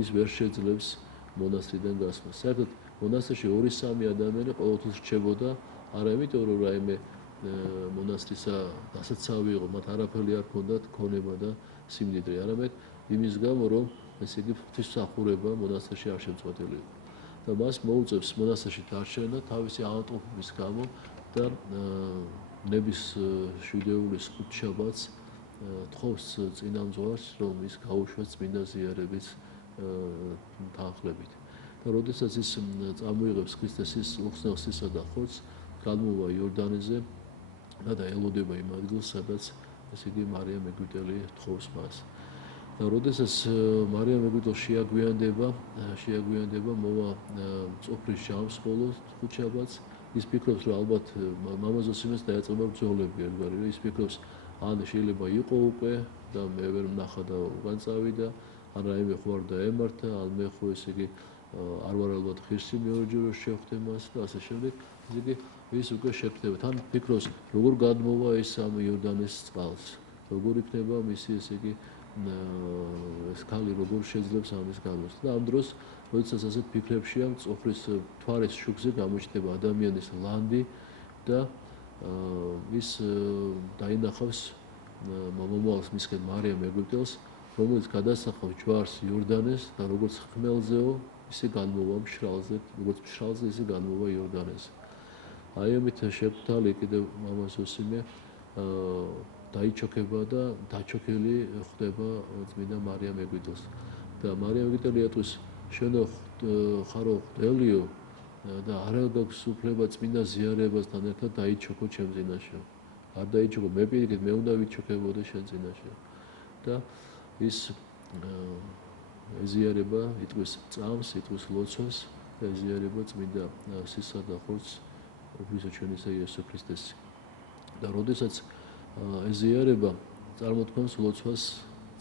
ის ვერ შეძლებს მონასტრიდან გასვლას. საერთოდ მონასტერში 2-3 ადამიანი ყოველთვის რჩებოდა, არა იმიტომ რომ რაიმე მონასტრისა დასაცავი იყო, მათ არაფერი არ ჰქონდათ ქონება და სიმდიდრე, არამედ იმის გამო, რომ ესე იგი ღვთისმსახურება მონასტერში არ შემწყვეტილი იყო. და მას მოუწევს მონასტერში დარჩენა თავისი ავადმყოფობის გამო და ნების შვიდეულის ხუთშაბათს თხოვს წინამძღვარს, რომ ის გაუშვას წმინდა ზიარების თანხლებით. და როდესაც ის წამოიღებს ქრისტეს უხსნელსისა და ხორცს, გადმოვა იორდანეზე და ელოდება იმ ადგილს, სადაც ესე იგი მარიამ ეგვიპტელი თხოვს მას. და როდესაც მარიამ ეგვიპტელი შეაგვიანდება, მოვა წოფრის ჟამს ბოლოს ხუთშაბათს, ის ფიქრობს, რომ ალბათ მამა ზოსიმეს დაეწყება ბრძოლები ერთგვარი, რომ ის ფიქრობს, ან შეიძლება იყო უკვე და მე ვერ ვნახა და უკან წავიდა, ან რაიმე ხო არ დაემართა, ან მე ხო ესე იგი არ ვარ ალბათ ღირსი მეორეჯერ შევხვდე მას და ასე შემდეგ. ესე იგი ის უკვე შეხვდება. თან ფიქრობს, როგორ გადმოვა ის ამ იორდანეს წყალს, როგორ იქნება მისი ესე იგი ეს ქალი როგორ შეძლებს ამის გამოს. და ამ დროს, როდესაც ასეთ ფიქრებშია, წოფრის თვარის შუქზე გამოჩნდება ადამიანის ლანდი და ის დაინახავს მომავალს მისკენ მარიამ ეგვიპტელს, რომელიც გადასახავს ჯვარს იორდანეს და როგორც ხმელზეო, ისე განმოვა მშრალზე, როგორც მშრალზე ისე განმოვა იორდანეს. აი ამით შეგვთალი კიდევ მამა ზოსიმე დაიჩოქება და დაჩოქილი ხდება წმინდა მარიამ ეგვიპტელს. და მარიამ ეგვიპტელი ატყვის, შენო ხარო ღვთელიო და არ გაქვს უფლება წმინდა ზიარებასთან ერთად დაიჩოქო ჩემ წინაშე. არ დაიჩოქო, მე პირიქით მე უნდა ვიცოქებოდე შენ წინაშე. და ის ეზიარება, იტყვის წამს, იტყვის ლოცვას და ეზიარება წმინდა სისა და ხორცს უფლისა ჩვენისა იესო ქრისტეს. და როდესაც ეზიარება წარმოთქმავს ლოცვას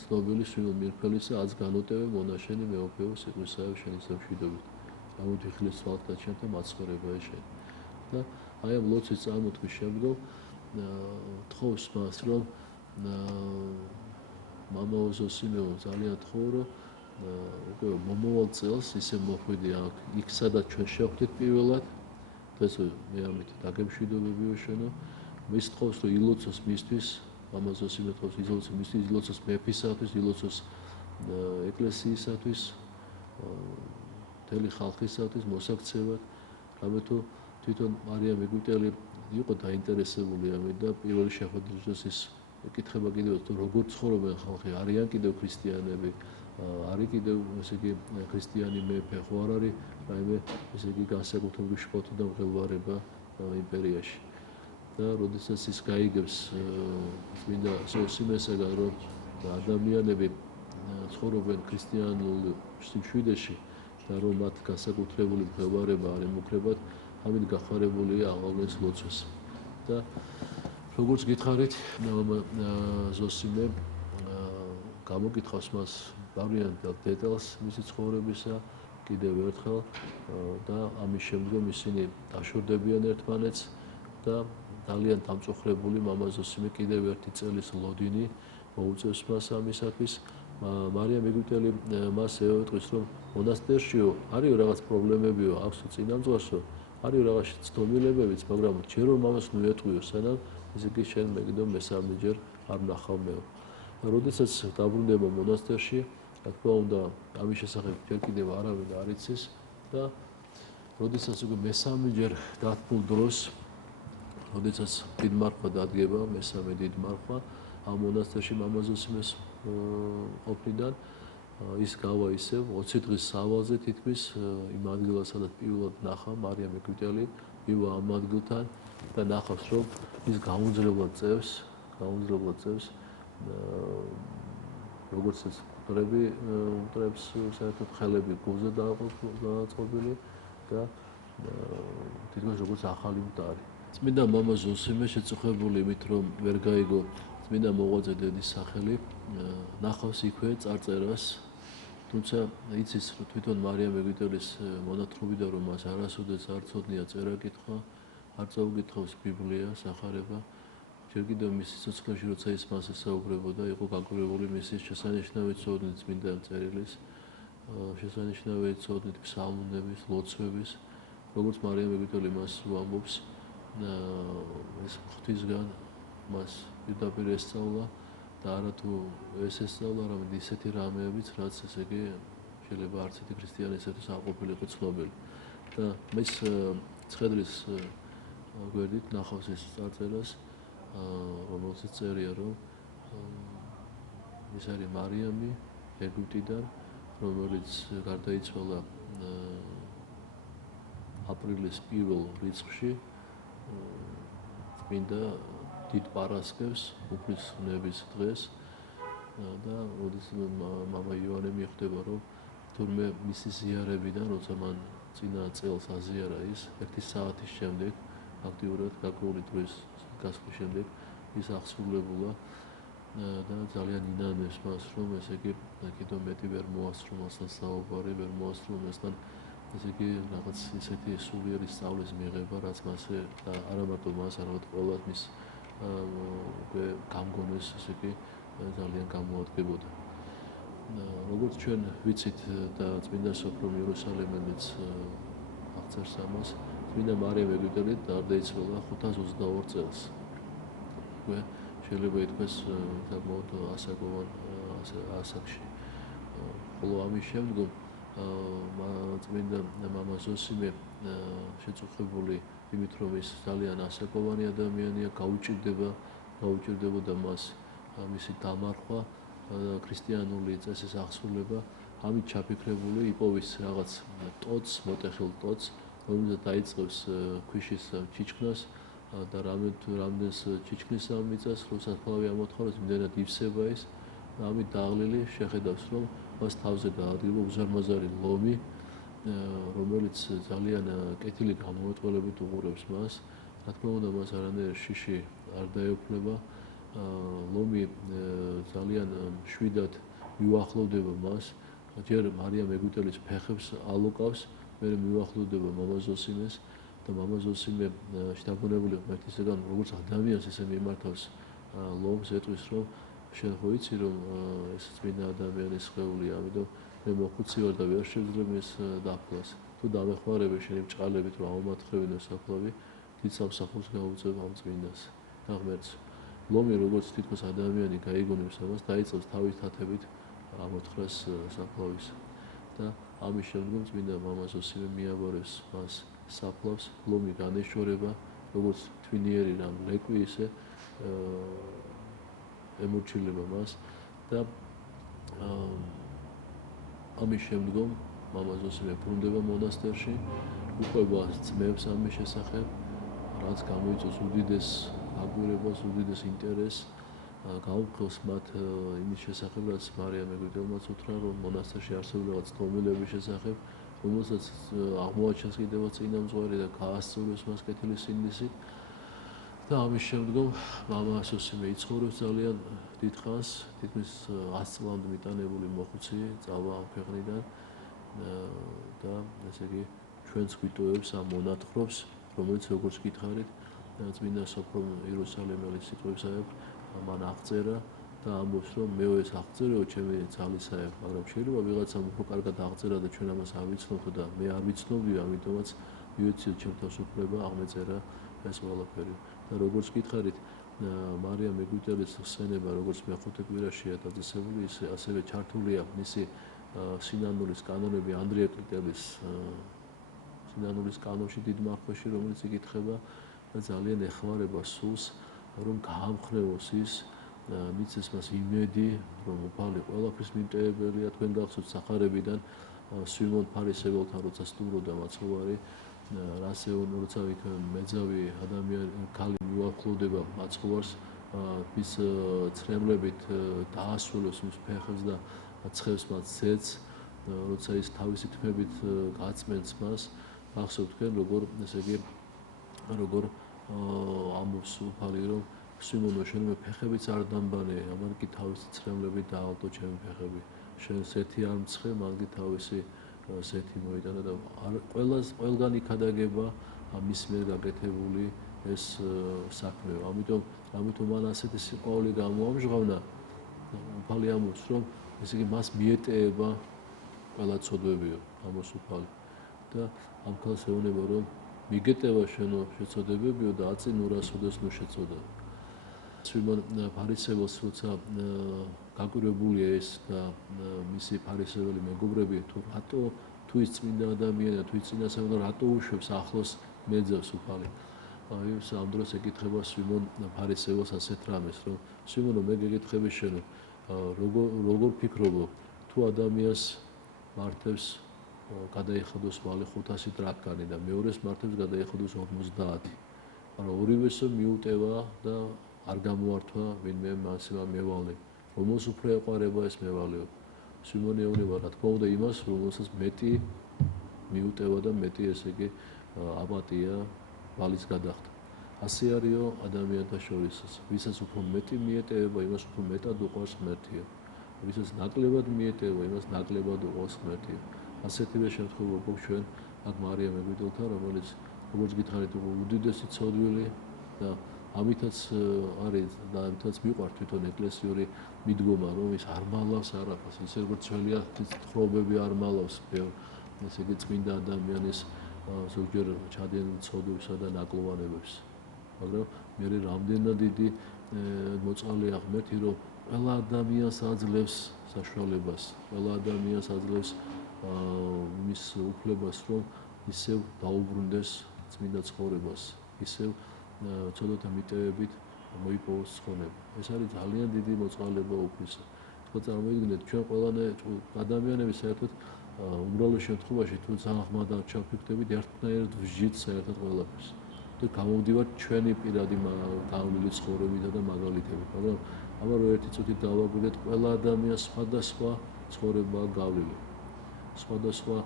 ცნობილი სვიმონ მირქველისა აც განოტევე მონაშენი მეოფეო სიყვისავე შენი სამშვიდობით. გამოდიხილეს თვალთა ჩემთა მაცხოვრება შენ. და აი ამ ლოცვის წარმოთქმის შემდგომ თხოვს მას, რომ მამაო ზოსიმეო ძალიან თხოვ, რომ უკვე მომავალ წელს ისე მოხვიდი იქ, სადაც ჩვენ შევხვდით პირველად. დღეს მე ამით დაგემშვიდობებიო შენო. მის თხოვს, რომ ილოცოს მისთვის, მამა ზოსიმე თხოვს ილოცოს მისთვის, ილოცოს მეფისათვის, ილოცოს ეკლესიისათვის, მთელი ხალხისათვის მოსაქცევად. რამე თუ თვითონ მარიამ ეგვიპტელი იყო დაინტერესებული ამით და პირველი შეხვედრის დროს ის ეკითხება კიდევ თუ როგორ ცხოვრობენ ხალხი, არიან კიდევ ქრისტიანები, არის კიდევ ესე იგი ქრისტიანი მეფე, ხო არ არის რაიმე ესე იგი განსაკუთრებული შფოთი და მღელვარება იმპერიაში. და როდესაც ის გაიგებს წმინდა ზოსიმესაგან, რომ ადამიანები ცხოვრობენ ქრისტიანულ სიმშვიდეში და რომ მათ განსაკუთრებული მღელვარება არ ემუქრებათ, ამით გახარებულია აღავლენს ლოცვას. და როგორც გითხარით, ზოსიმე გამოგითხავს მას ვარიანტად დეტალს მისი ცხოვრებისა კიდევ ერთხელ და ამის შემდგომ ისინი დაშორდებიან ერთმანეთს და ძალიან დამწუხრებული მამა ზოსიმე კიდევ ერთი წელის ლოდინი მოუწევს მას ამისათვის. მარიამ ეგვიპტელი მას ეტყვის, რომ მონასტერშიო არისო რაღაც პრობლემებიო, აქვს წინამძღვარსო, არის რაღაც ცდომილებებიც, მაგრამ ჯერ რომ მამას ნუ ეტყვიო, სანამ ესე იგი შენ მეგდო მესამეჯერ არ ნახავ მეო. და როდესაც დაბრუნდება მონასტერში, რა თქმა უნდა, ამის შესახებ ჯერ კიდევ არავინ არ იცის და როდესაც უკვე მესამეჯერ დათმულ დროს, როდესაც დიდმარხვა დადგება, მესამე დიდმარხვა ამ მონასტერში მამა ზოსიმეს ყოფნიდან, ის გავა ისევ 20 დღის სავალზე თითქმის იმ ადგილას, სადაც პირველად ნახა მარიამ ეგვიპტელი, მივა ამ ადგილთან და ნახავს, რომ ის გაუმძლებლად წევს, როგორც ეს მტრებს საერთოდ ხელები გულზე დაწყობილი და თითქოს როგორც ახალი მტარი. წმინდა მამა ზოსიმე შეწუხებული იმით, რომ ვერ გაიგო წმინდა მოღვაწე დედის სახელი, ნახავს იქვე წარწერას, თუმცა იცის, რომ თვითონ მარიამ ეგვიპტელის მონათხრობიდან, რომ მას არასოდეს არ ცოდნია წერა-კითხვა, არ წაუკითხავს ბიბლიას, ახარება. ჯერ კიდევ მის სიცოცხლეში, როცა ის მას ესაუბრებოდა, იყო განკურნებული მისი შესანიშნავი ცოდნით წმინდა წერილის, შესანიშნავი ცოდნით ფსალმუნების, ლოცვების, როგორც მარიამ ეგვიპტელი მას უამბობს, ეს ღვთისგან მას პირდაპირ ესწავლა და არათუ ეს ესწავლა, არამედ ისეთი რამეებიც, რაც ესე იგი შეიძლება არც ერთი ქრისტიანისათვის არ ყოფილიყო ცნობილი. და მის ცხედრის გვერდით ნახავს ეს წარწერას, რომელსაც წერია, რომ ეს არის მარიამი ეგვიპტიდან, რომელიც გარდაიცვალა აპრილის პირველ რიცხვში, წმინდა დიდ პარასკევს, უფლისწულების დღეს და როდის მამა იოანე მიხვდება, რომ თურმე მისი ზიარებიდან, როცა მან წინა წელს აზიარა ის 1 საათის შემდეგ, აქტიურად გაკვეული დროის გასვლის შემდეგ ის აღსრულებულა და ძალიან ინანებს მას, რომ ესე იგი კიდევ მეტი ვერ მოასწრო მასთან საუბარი, ვერ მოასწრო მასთან ესე იგი რაღაც ისეთი სულიერი სწავლის მიღება, რაც მასე და არა მარტო მას, არამედ ყველას მის გამგონეს ესე იგი ძალიან გამოადგებოდა. როგორც ჩვენ ვიცით და წმინდა სოფრონ იერუსალიმელიც აღწერს ამას, წმინდა მარიამ ეგვიპტელი გარდაიცვალა 522 წელს. შეიძლება ითქვას საკმაოდ ასაკოვან ასაკში. ხოლო ამის შემდგომ წმინდა მამა ზოსიმე შეწუხებული იმით, რომ ის ძალიან ასაკოვანი ადამიანია, გაუჭირდებოდა მას მისი დამარხვა, ქრისტიანული წესის აღსრულება, ამით ჩაფიქრებული იპოვის რაღაც ტოტს, მოტეხილ ტოტს, რომელსაც დაიწყებს ქვიშის ჩიჩქნას და რამდენს ჩიჩქნის მიწას, როცა ფლავი ამოთხაროს, იმდენად ივსება ის და ამით დააღლილი შეხედავს, რომ მას თავზე დაადგება უზარმაზარი ლომი, რომელიც ძალიან კეთილი გამოეტყველებით უყურებს მას. რა თქმა უნდა, მას არანაირი შიში არ დაეუფლება. ლომი ძალიან შვიდად მიუახლოვდება მას. ჯერ მარიამ ეგვიპტელის ფეხებს ალოკავს, მერე მიუახლოვდება მამა ზოსიმეს და მამა ზოსიმე შთაგონებული ღმერთისაგან, როგორც ადამიანს ესე მიმართავს ლომს, ეტყვის, რომ შენ ხო იცი, რომ ეს წმინდა ადამიანის სხეულია, ამიტომ მე მოხუცი ვარ და ვერ შევძლებ ეს დაფლას. თუ დამეხმარები შენი ბჭყალებით, რომ აუმატხრებინო საფლავი, დიდ სამსახურს გაუწევ ამ წმინდას და ღმერთს. ლომი როგორც თითქოს ადამიანი გაიგონებს ამას, დაიწყებს თავის თათებით ამოთხრას საფლავის და ამის შემდგომ წმინდა მამა ზოსიმე მიაბარებს მას საფლავს, ლომი განეშორება, როგორც თვინიერი რამ ლეკვი ისე ემორჩილება მას და ამის შემდგომ მამა ზოსიმე ბრუნდება მონასტერში, უყვება ძმებს ამის შესახებ, რაც გამოიწვევს უდიდეს აგვირებას, უდიდეს ინტერესს, გაუმხელს მათ იმის შესახებ, რაც მარიამ ეგვიპტელმაც უთხრა, რომ მონასტერში არსებული რაღაც ცნობილების შესახებ, რომელსაც აღმოაჩენს კიდევ წინამძღვარი და გაასწორებს მას კეთილი სინდისით. და ამის შემდგომ მამა ზოსიმე იცხოვრებს ძალიან დიდხანს, თითქმის 100 წლამდე მიტანებული მოხუცი წავა ამ ქვეყნიდან და ესე იგი ჩვენს გვიტოვებს ამ მონათხრობს, რომელიც როგორც გითხარით, წმინდა სოფრონ იერუსალიმელის სიტყვებსაებ მან აღწერა და ამბობს, რომ მეო ეს აღწერეო ჩემი ძალისაებ, მაგრამ შეიძლება ვიღაცამ უფრო კარგად აღწერა და ჩვენ ამას არ ვიცნობთ და მე არ ვიცნობდი, ამიტომაც მივეციოთ ჩემ თავისუფლება აღმეწერა ეს ყველაფერი. და როგორც გითხარით, მარიამ ეგვიპტელის ხსენება, როგორც მეხუთე კვირაშია დაწესებული, ასევე ჩართულია მისი სინანულის კანონები ანდრია კრიტელის სინანულის კანონში დიდ მარხვეში, რომელიც იკითხება და ძალიან ეხმარება სულს, რომ გაამხნევოს ის მიცეს მას იმედი, რომ უფალი ყველაფრის მიმტევებელია. თქვენ გახსოვთ სახარებიდან სვიმონ ფარისეველთან როცა სტუმრობდა მაცხოვარი, როცა იქ მეძავი ადამიანი ქალი მიუახლოვდება მაცხოვარს, მის ცრემლებით დაასრულებს მის ფეხებს და ცხებს მას ძეც, როცა ის თავისი თქმებით გაწმენს მას, გახსოვთ თქვენ როგორ ამბობს უფალი, რომ სვიმონო, შენმე ფეხებიც არ დამბანე, ამან კი თავისი ცრემლებით დაალტო ჩემი ფეხები. შენ ზეთი არ მცხე, მან კი თავისი ზეთი მოიტანა და ყველგან იქადაგება მის მიერ გაკეთებული ეს საქმე. ამიტომ მან ასეთი სიყვარული გამოამჟღავნა, უფალი ამბობს, რომ ესე იგი მას მიეტეება ყველა ცოდვებიო, ამბობს უფალი. და ამ ქალს ეუბნება, რომ მიგეტევა შენო შეცოდებებიო და აწინ ურასოდეს ნუ შეწოდა. სვიმონ ფარისეველს როცა გაკვირვებულია ეს და მისი ფარისეველი მეგობრები თუ ის წმინდა ადამიანია, თუ ის წინასწარ რატო უშვებს ახლოს მეძავს უფალი. ამ დროს ეკითხება სვიმონ ფარისეველს ასეთ რამეს, რომ სვიმონო, მე გეკითხები შენ, როგორ ფიქრობ, თუ ადამიანს მართებს გადაიხადოს ვალი 500 დრაქმანი და მეორეს მართებს გადაიხადოს 50. მაგრამ ორივესო მიუტევა და არ გამოართვა ვინმე მასიმა მევალე. რომელს უფრო ეყარება ეს მევალეო. სვიმონი ეუბნება, რა თქმა უნდა იმას, რომელსაც მეტი მიუტევა და მეტი ესე იგი აპატია ვალის გადახდა. ასე არისო ადამიანთა შორისაც, ვისაც უფრო მეტი მიეტევა, იმას უფრო მეტად უყვარს ღმერთია. ვისაც ნაკლებად მიეტევა, იმას ნაკლებად უყვარს ღმერთია. ასეთივე შემთხვევა გვაქვს ჩვენ აქ მარია მეგვიდელთან, რომელიც როგორც გითხარით, უდიდესი ცოდვილი და ამითაც არის და ამითაც მიყვარს თვითონ ეკლესიური მიდგომა, რომ ის არ მალავს არაფერს, ისე როგორც ჩვენი თხრობები არ მალავს ესე იგი წმინდა ადამიანის ზოგჯერ ჩადენილ ცოდვებსა და ნაკლოვანებებს. მაგრამ მე რამდენად დიდი მოწყალეა ღმერთი, რომ ყველა ადამიანს აძლევს საშუალებას, ყველა ადამიანს აძლევს მის უფლებას, რომ ისევ დაუბრუნდეს წმინდა ცხოვრებას, ისევ ცოდვათა მიტევებით მოიპოვოს ცხოვრება. ეს არის ძალიან დიდი მოწყალება უფლისა. თქვა წარმოიდგინეთ, ჩვენ ყველანაირ ადამიანები საერთოდ უმრავლეს შემთხვევაში თუ ძაღლმა და ჩავფიქრდებით, ერთნაირად ვჟით საერთოდ ყველაფერს. და გამოვდივართ ჩვენი პირადი გავლილი ცხოვრებითა და მაგალითებით, მაგრამ აბა რო ერთი წუთით დავაკვირდეთ, ყველა ადამიანს სხვადასხვა ცხოვრებაა გავლილი. სხვადასხვა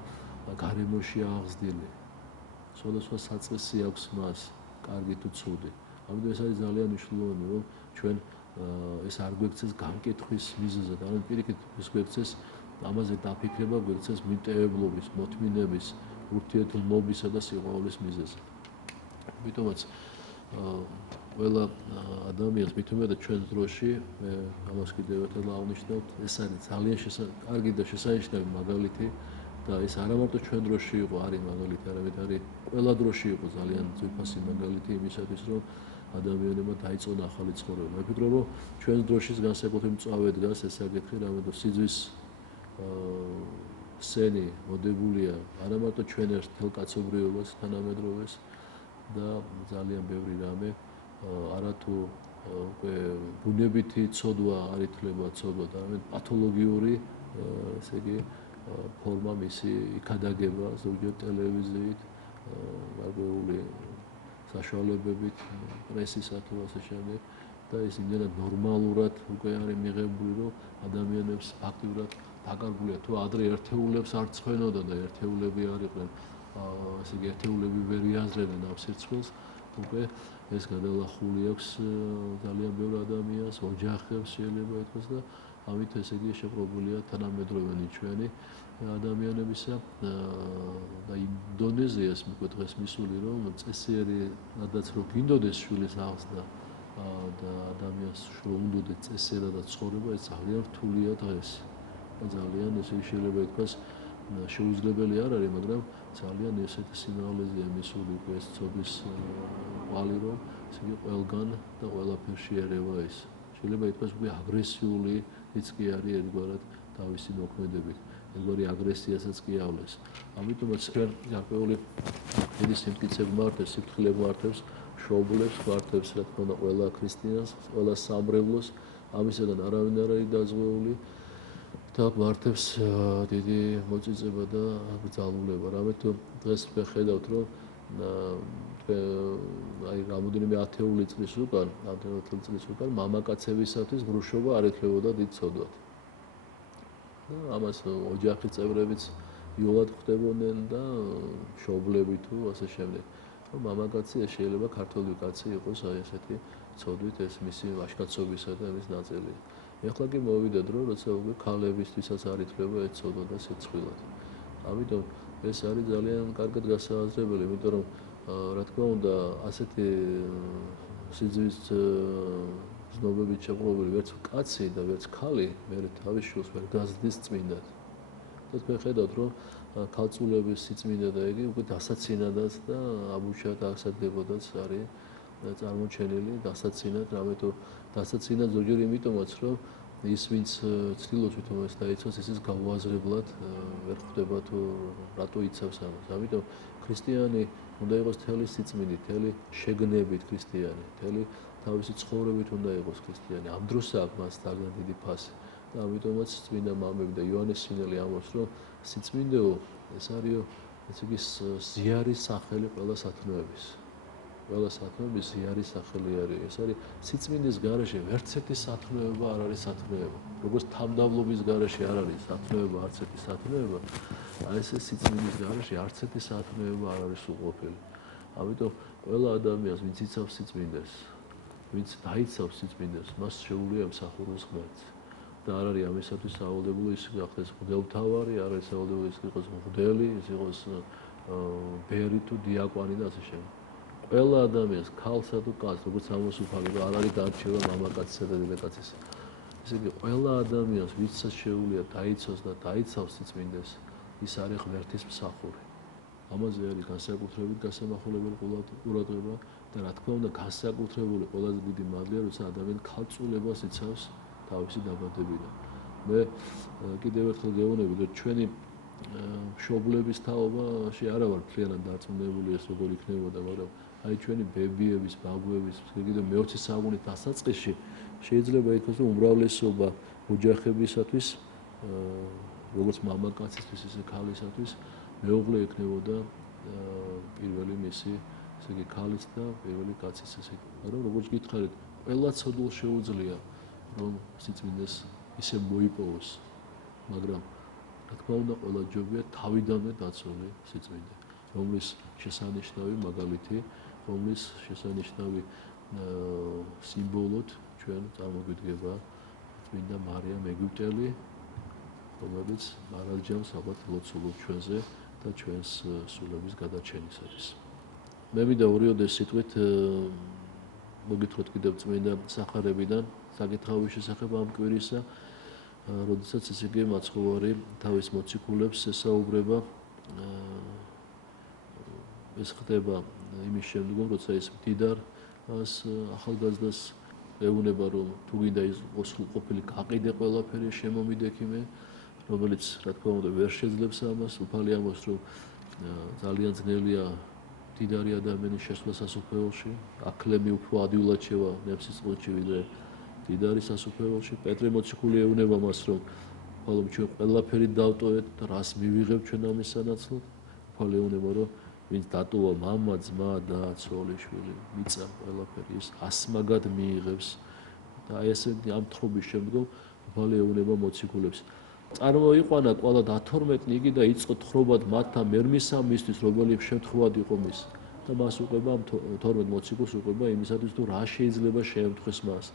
გარემოში აღზრდილი. სხვადასხვა საწყისი აქვს მას, კარგი თუ ცუდი. ამიტომ ეს არის ძალიან მნიშვნელოვანი, რომ ჩვენ ეს არ გვექცეს განკითხვის მიზეზად, არამედ პირიქით ეს გვექცეს ამაზე დაფიქრება, გვექცეს მიტევებლობის, მოთმინების, ურთიერთობისა და სიყვარულის მიზეზად. ამიტომაც ყველა ადამიანს მithumedat ჩვენს დროში, მე ამას კიდევ ერთხელ აღნიშნავ, ეს არის ძალიან კარგი და შესანიშნავი მაგალითი და ეს არა მარტო ჩვენ დროში იყო, არის მაგალითი, არამედ არის ყველა დროში იყო ძალიან ძვირფასი მაგალითი იმისათვის, რომ ადამიანებმა დაიწყონ ახალი ცხოვრება. მე ვფიქრობ, რომ ჩვენს დროშის განსაკუთრებით მწვავე დგას ეს საკითხი, რამეთო სიძვის სენი მოდებულია არა მარტო ჩვენ ერთელ კაცობრიობას თანამედროვეს და ძალიან ბევრი რამე არათუ უკვე ბუნებითი ცოდვა არ ითვლება ცოდვად, არამედ პათოლოგიური ესე იგი ფორმა მისი იქადაგება ზოგჯერ ტელევიზიით, გარკვეული საშუალებებით, პრესისა თუ ასე შემდეგ და ეს იმდენად ნორმალურად უკვე არის მიღებული, რომ ადამიანებს აქტიურად დაკარგულია თუ ადრე ერთეულებს არ ცხენოდა და ერთეულები არ იყვნენ, ესე იგი ერთეულები ვერ იაზრებენ ამ სიცხვილს, უკვე ეს გადალახული აქვს ძალიან ბევრ ადამიანს, ოჯახებს შეიძლება ითქვას და ამით ესე იგი შეპყრობილია თანამედროვენი ჩვენი ადამიანებისა და ინდონეზიას მიყვეთ დღეს მისული, რომ წესიერი რადაც რო გინდოდეს შვილის აღზრდა და ადამიანს რომ უნდოდეს წესიერადაც ცხოვრება, ეს ძალიან რთულია დღეს. ძალიან ესე შეიძლება ითქვას შეუძლებელი არ არის, მაგრამ ძალიან ესეთი სიმრავლეზეა მისული უკვე ეს ცოდვის ყვალი, რომ ესე იგი ყველგან და ყველაფერში ერევა ეს. შეიძლება ითქვას უკვე აგრესიულიც კი არის ერთგვარად თავისი მოქმედებით. ერთგვარი აგრესიასაც კი ავლეს. ამიტომაც ჩვენ გარკვეული დიდი სიმტკიცე გვმართებს, სიფრთხილე გვმართებს, შოუბლებს, გვმართებს რა თქმა უნდა ყველა ქრისტიანს, ყველა სამრევლოს ამისაგან არავინ არ არის დაზღვეული და მართებს დიდი მოწიწება და ბრძანულება. რამე თუ დღეს ვხედავთ, რომ აი რამოდენიმე ათეული წლის უკან, მამაკაცებისათვის გრუშობა არ ეთლებოდა დიდ ცოდვად. და ამას ოჯახის წევრებიც იოლად ხვდებოდნენ და მშობლები თუ ასე შემდეგ. რომ მამაკაცი შეიძლება ქართველი კაცი იყოს აი ესეთი ცოდვით ეს მისი ვაჟკაცობისა და მის ნაწილი. ეხლა კი მოვიდა დრო, როცა უკვე ქალებისთვისაც არ ითვლება ეს ცოდვა და სიცხვილად. ამიტომ ეს არის ძალიან კარგად გასააზრებელი, იმიტომ რომ რა თქმა უნდა, ასეთი სიძვის ზნობებით შეყრობილი ვერც კაცი და ვერც ქალი მე თავის შვილს ვერ გაზრდის წმინდად. და თქვენ ხედავთ, რომ ქალწულების სიწმინდა და იგი უკვე დასაცინადაც და აბუჩად აღსადებოდაც არის წარმოჩენილი დასაცინად, რამე თუ დასაცინად ზოგჯერ იმიტომაც, რომ ის ვინც ცდილობს თვითონ ეს დაიცვას, ისიც გაუაზრებლად ვერ ხვდება თუ რატო იცავს ამას. ამიტომ ქრისტიანი უნდა იყოს თელი სიწმინდით, თელი შეგნებით ქრისტიანი, თელი თავისი ცხოვრებით უნდა იყოს ქრისტიანი. ამ დროს აქვს მას ძალიან დიდი ფასი. და ამიტომაც წმინდა მამები და იოანეს სინელი ამბობს, რომ სიწმინდეო ეს არისო, ესე იგი ზიარის სახელი ყველა სათნოების. ყველა სათნოების ზიარის სახელი არის. ეს არის სიწმინდის გარეშე ვერც ერთი სათნოება არ არის სათნოება. როგორც თამდავლობის გარეშე არ არის სათნოება, არც ერთი სათნოება, აი ეს სიწმინდის გარეშე არც ერთი სათნოება არ არის უყოფელი. ამიტომ ყველა ადამიანს, ვინც იცავს სიწმინდეს, ვინც დაიცავს სიწმინდეს, მას შეუძლია ემსახუროს ღმერთს. და არ არის ამისათვის სავალდებულო ის გახდეს მღვდელმთავარი, არ არის სავალდებულო ის იყოს მღვდელი, ის იყოს ბერი თუ დიაკვანი და ასე შემდეგ. ყველა ადამიანს, ქალსა თუ კაცს, როგორც ამოსუფალი, არ არის გარჩევა მამაკაცისა და დედაკაცისა. ესე იგი, ყველა ადამიანს, ვისაც შეუძლია დაიცავს და დაიცავს სიწმინდეს, ის არის ღმერთის მსახური. ამაზე არის განსაკუთრებით გასამახვილებელი ყურადღება და რა თქმა უნდა, განსაკუთრებული ყველაზე დიდი მადლია, როცა ადამიანი ქალწულებას იცავს თავისი დაბადებიდან. მე კიდევ ერთხელ გეუბნები, რომ ჩვენი მშობლების თაობაში არა ვარ მთლიანად დარწმუნებული ეს როგორ იქნებოდა, მაგრამ აი ჩვენი ბებიების, ბაბუების, კიდევ მე-20 საუკუნის დასაწყისში შეიძლება ითქვას, რომ უმრავლესობა ოჯახებისათვის, როგორც მამაკაცისთვის, ისე ქალისათვის, მეუღლე იქნებოდა პირველი მისი, ესე იგი ქალის და პირველი კაცის ესე იგი. მაგრამ როგორც გითხარით, ყველა ცოდვას შეუძლია რომ სიწმინდეს ისე მოიპოვოს, მაგრამ რა თქმა უნდა, ყველა ჯობია თავიდანვე დაცული სიწმინდე, რომლის შესანიშნავი მაგალითი, რომლის შესანიშნავი სიმბოლოდ ჩვენ წარმოგვიდგება წმინდა მარიამ ეგვიპტელი, რომელიც მარადჯამს ალბათ ლოცულობს ჩვენზე და ჩვენს სულების გადარჩენისათვის. მე მინდა ორიოდეს სიტყვით მოგითხრათ კიდევ წმინდა სახარებიდან საკითხავის შესახებ ამ კვირისა, როდესაც ესე იგი მაცხოვარი თავის მოციქულებს ესაუბრება, ეს ხდება იმის შემდგომ, როცა ის მდიდარს ახალგაზრდას ეუბნება, რომ თუ გინდა იყოს ყოფილი გაყიდე ყველაფერი შემომიდექიმე, რომელიც რა თქმა უნდა ვერ შეძლებს ამას, უფალი ამბობს, რომ ძალიან ძნელია მდიდარი ადამიანის შესვლა სასუფეველში, აკლემი უფრო ადვილად შევა ნებსისწყლში ვიდრე მდიდარი სასუფეველში. პეტრე მოციქული ეუბნება მას, რომ უფალო ჩვენ ყველაფერი დავტოვეთ და რას მივიღებ ჩვენ ამის სანაცვლოდ. უფალი ეუბნება, რომ ვინც დატოვა მამა, ძმა და ცოლი, შვილი, მიწა ყველაფერი ის ასმაგად მიიღებს და აი ესე ამ თხრობის შემდგომ უფალი ეუბნება მოციქულებს. წარმოიყვანა ყველა 12 ნიგი და იწყო თხრობად მათთან მერმისა მისთვის, რომელიც შემთხვევად იყო მის. და მას უყვება 12 მოციქულს უყვება იმისათვის, თუ რა შეიძლება შეემთხვეს მას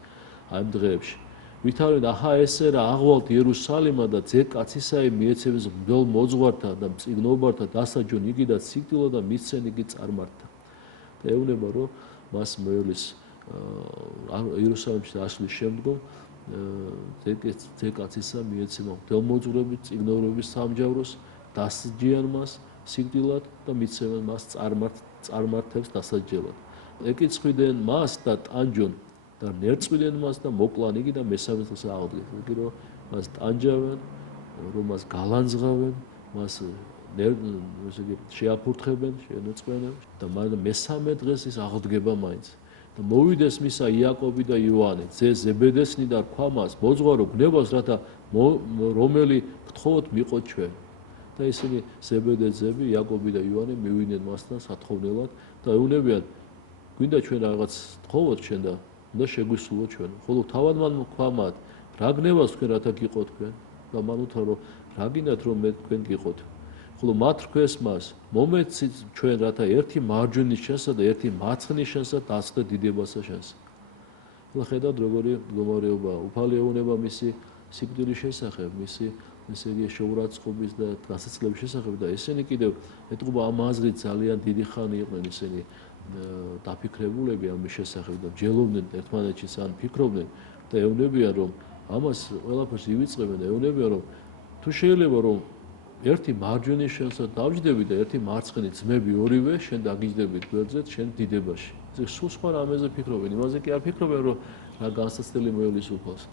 ამ დღეებში. ვითარეთ ახა ესე რა აღვალთ იერუსალიმა და ძე კაცისაი მიეცემს მგელ მოძღვართა და მწიგნობართა დასაჯონ იგი და სიკვდილო და მისცენ იგი წარმართა. და ეუბნება, რომ მას მოევლის იერუსალიმში ასვლის შემდგომ ძე კაცისა მიეცემა მგელ მოძღვრების წიგნორების სამჯავროს, დასჯიან მას სიკვდილად და მისცემენ მას წარმართებს დასაჯელად. ეკიცხვიდნენ მას და ტანჯონ და ნერწყვიდნენ მას და მოკლან იგი და მესამე დღეს აღდგეს. იგი რომ მას ტანჯავენ, რომ მას გალანძღავენ, მას ესე იგი შეაფურთხებენ, შეენერწყვენენ და მესამე დღეს ის აღდგება მაინც. და მოვიდეს მისა იაკობი და იოანე ძე ზებედესნი და რქვა მას მოძღვარო გნებას რათა რომელი გთხოვოთ მიყოთ ჩვენ და ისინი ზებედე ძები იაკობი და იოანე მივიდნენ მასთან სათხოვნელად და ეუბნებიან გვინდა ჩვენ რაღაც გთხოვოთ ჩვენ და უნდა შეგვისულოთ ჩვენ ხოლო თავად მან თქვა მათ რა გნებას თქვენ რათა გიყოთ თქვენ და მან უთხრა რომ რა გინდათ რომ მე თქვენ გიყოთ ხოლო მათ რქვეს მას მომეცით ჩვენ რათა ერთი მარჯვენის შენსა და ერთი მარცხნის შენსა დასხდე დიდებასა შენსა ხოლო ხედავთ როგორი მდგომარეობა უფალი ეუბნება მისი სიკვდილის შესახებ მისი ესე იგი შეურაცხყოფის და გასაცლების შესახებ და ესენი კიდევ ეტყობა ამ აზრით ძალიან დიდი ხანი იყვნენ ისინი დაფიქრებულები ამის შესახებ და ჯელობდნენ ერთმანეთში სან ფიქრობდნენ და ეუბნებიან რომ ამას ყველაფერს ივიწყებენ და ეუბნებიან რომ თუ შეიძლება რომ ერთი მარჯვენის შენსა დავჯდები და ერთი მარცხენის ძმები ორივე შენ დაგიჯდებით გვერდზე შენ დიდებაში ეს სულ სხვა რამეზე ფიქრობენ იმაზე კი არ ფიქრობენ რომ რა განსაცდელი მოელის უფალს